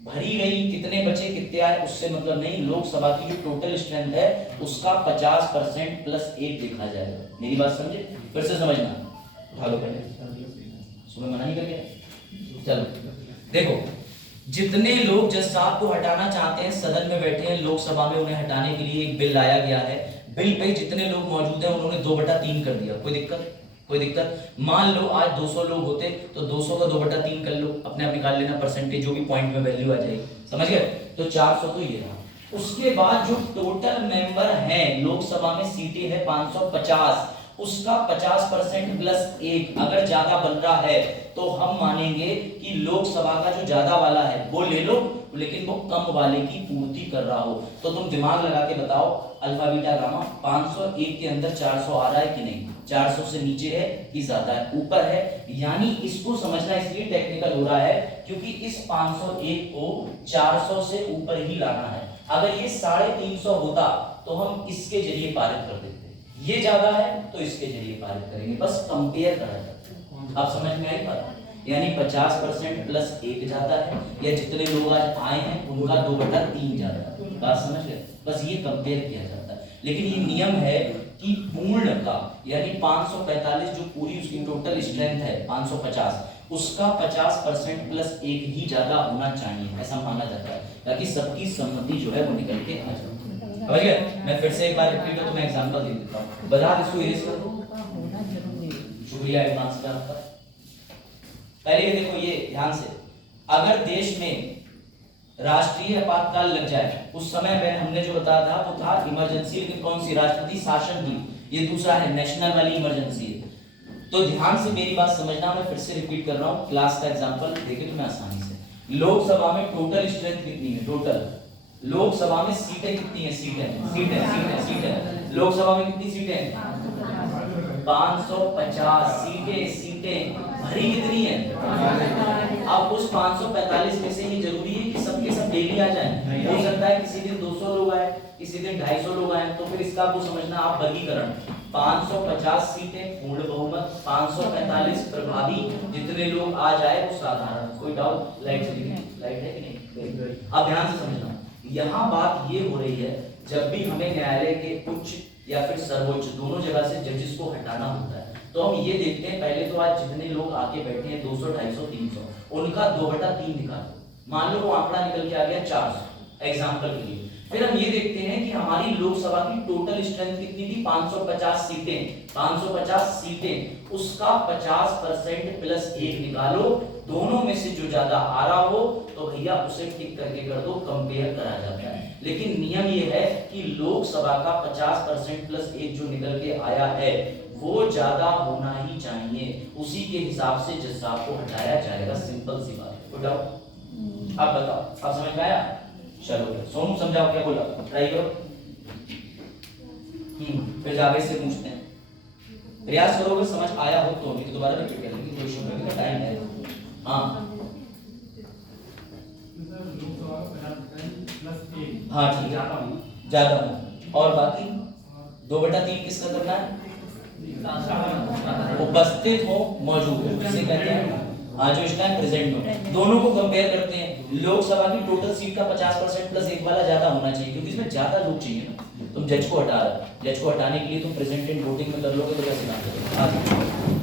भरी गई कितने बचे कितने आए उससे मतलब नहीं, लोकसभा की जो टोटल स्ट्रेंथ है उसका 50% प्लस 1 देखा जाएगा। मेरी बात समझे, फिर से समझना, उठा लो पहले, सुबह मना नहीं करके। चलो देखो, जितने लोग जज साहब को हटाना चाहते हैं सदन में बैठे हैं, लोकसभा में उन्हें हटाने के लिए एक बिल लाया गया है। बिल पे जितने लोग मौजूद हैं उन्होंने 2/3 कर दिया। कोई दिक्कत? कोई दिक्कत? मान लो आज 200 लोग होते तो 200 का 2/3 कर लो, अपने आप निकाल लेना परसेंटेज, जो भी पॉइंट में वैल्यू आ जाएगी, समझ गए। तो 400 तो ये रहा। उसके बाद जो टोटल मेंबर हैं, लोकसभा में सीटें हैं 550, उसका 50% प्लस 1 अगर ज्यादा बन रहा है तो हम मानेंगे कि लोकसभा का जो ज्यादा वाला है वो ले लो, लेकिन वो कम वाले की पूर्ति कर रहा हो। तो तुम दिमाग लगा के बताओ, अल्फा बीटा गामा 501 के अंदर 400 आ रहा है कि नहीं? 400 से नीचे है कि ज्यादा है? ऊपर है। यानी इसको समझना इसलिए टेक्निकल हो रहा है क्योंकि इस 501 को 400 से ऊपर ही लाना है। अगर ये 350 होता तो हम इसके जरिए पारित कर देते, ये ज्यादा है तो इसके जरिए पारित करेंगे, बस कंपेयर करा जाता है। आप समझ में आई बात? यानी 50% प्लस 1 जाता है, या जितने लोग आज आए हैं उनका 2/3 जाता है। बात समझ गए? बस ये कंपेयर किया जाता है। लेकिन ये नियम है कि पूर्ण का यानी 545 जो पूरी उसकी टोटल स्ट्रेंथ है 550, उसका 50% प्लस 1 ही ज्यादा होना चाहिए, ऐसा माना जाता है, ताकि सबकी सम्मति जो है वो निकल के आ जाए। समझ गए? मैं फिर से एक बार रिपीट कर, तुम्हें एग्जांपल दे देता हूं। बता इसको इरेज कर दो। शुक्रिया एडवांस का आपका। पहले ये देखो, ये ध्यान से, अगर देश में राष्ट्रीय आपातकाल लग जाए, उस समय में हमने जो बताया था वो था इमरजेंसी, लेकिन कौन सी? राष्ट्रपति शासन की। ये दूसरा है नेशनल वाली इमरजेंसी है। तो ध्यान से मेरी बात समझना, मैं फिर से रिपीट कर रहा हूं, क्लास का एग्जांपल देखे तुम्हें आसानी से। लोकसभा में टोटल स्ट्रेंथ कितनी है? टोटल लोकसभा में सीटें कितनी है? सीटें लोकसभा में कितनी सीटें हैं? 550 सीटें भरी कितनी है? अब उस 545 में से ये जरूरी है कि सबके सब डेली आ जाएं? हो सकता है किसी दिन 200 लोग आए, किसी दिन 250 लोग आए, तो फिर इसका आपको समझना, आप वर्गीकरण 550 सीटें पूर्ण बहुमत, 545 प्रभावी, जितने लोग आ जाए वो साधारण। कोई डाउट? लाइट चली गई? लाइट है कि नहीं? अब ध्यान से समझना, यहाँ बात ये हो रही है, जब भी हमें न्यायालय के उच्च या फिर सर्वोच्च दोनों जगह से जजेस को हटाना होता है, तो हम ये देखते हैं, पहले तो आज जितने लोग आके बैठे हैं 200, 250, 300, उनका 2/3 निकालो। मान लो वो आंकड़ा निकल के आ गया 400 एग्जांपल के लिए। फिर हम ये देखते हैं कि हमारी लोकसभा की टोटल स्ट्रेंथ कितनी थी? 550 सीटें। 550 सीटें, उसका 50% प्लस 1 निकालो, दोनों में से जो ज्यादा आ रहा हो तो भैया उसे टिक करके कर दो, कंपेयर करा जाता है। लेकिन नियम ये है कि लोकसभा का 50% प्लस 1 जो निकल के आया है वो ज्यादा होना ही चाहिए, उसी के हिसाब से जज साहब को हटाया जाएगा। सिंपल सी बात है। कोई डाउट? आप बताओ, आप समझ में आया? चलो सोनू समझाओ, क्या बोला? ट्राई करो। फिर जावेद से पूछते हैं, प्रयास करोगे, समझ आया हो तो नहीं तो दोबारा रिपीट कर लेंगे, कोई इशू नहीं, टाइम है। हाँ हाँ ठीक है, ज्यादा हो। और बाकी 2/3 किसका करना है? उपस्थित हो, मौजूद हो, जिसे कहते हैं हाँ, जो इस टाइम प्रेजेंट हो। दोनों को कंपेयर करते हैं। लोकसभा की टोटल सीट का 50% प्लस 1 वाला ज्यादा होना चाहिए, क्योंकि इसमें ज्यादा लोग चाहिए ना। तुम जज को हटा रहे हो, जज को हटाने के लिए तुम प्रेजेंट एंड वोटिंग में कर लोगे तो कैसे काम करोगे?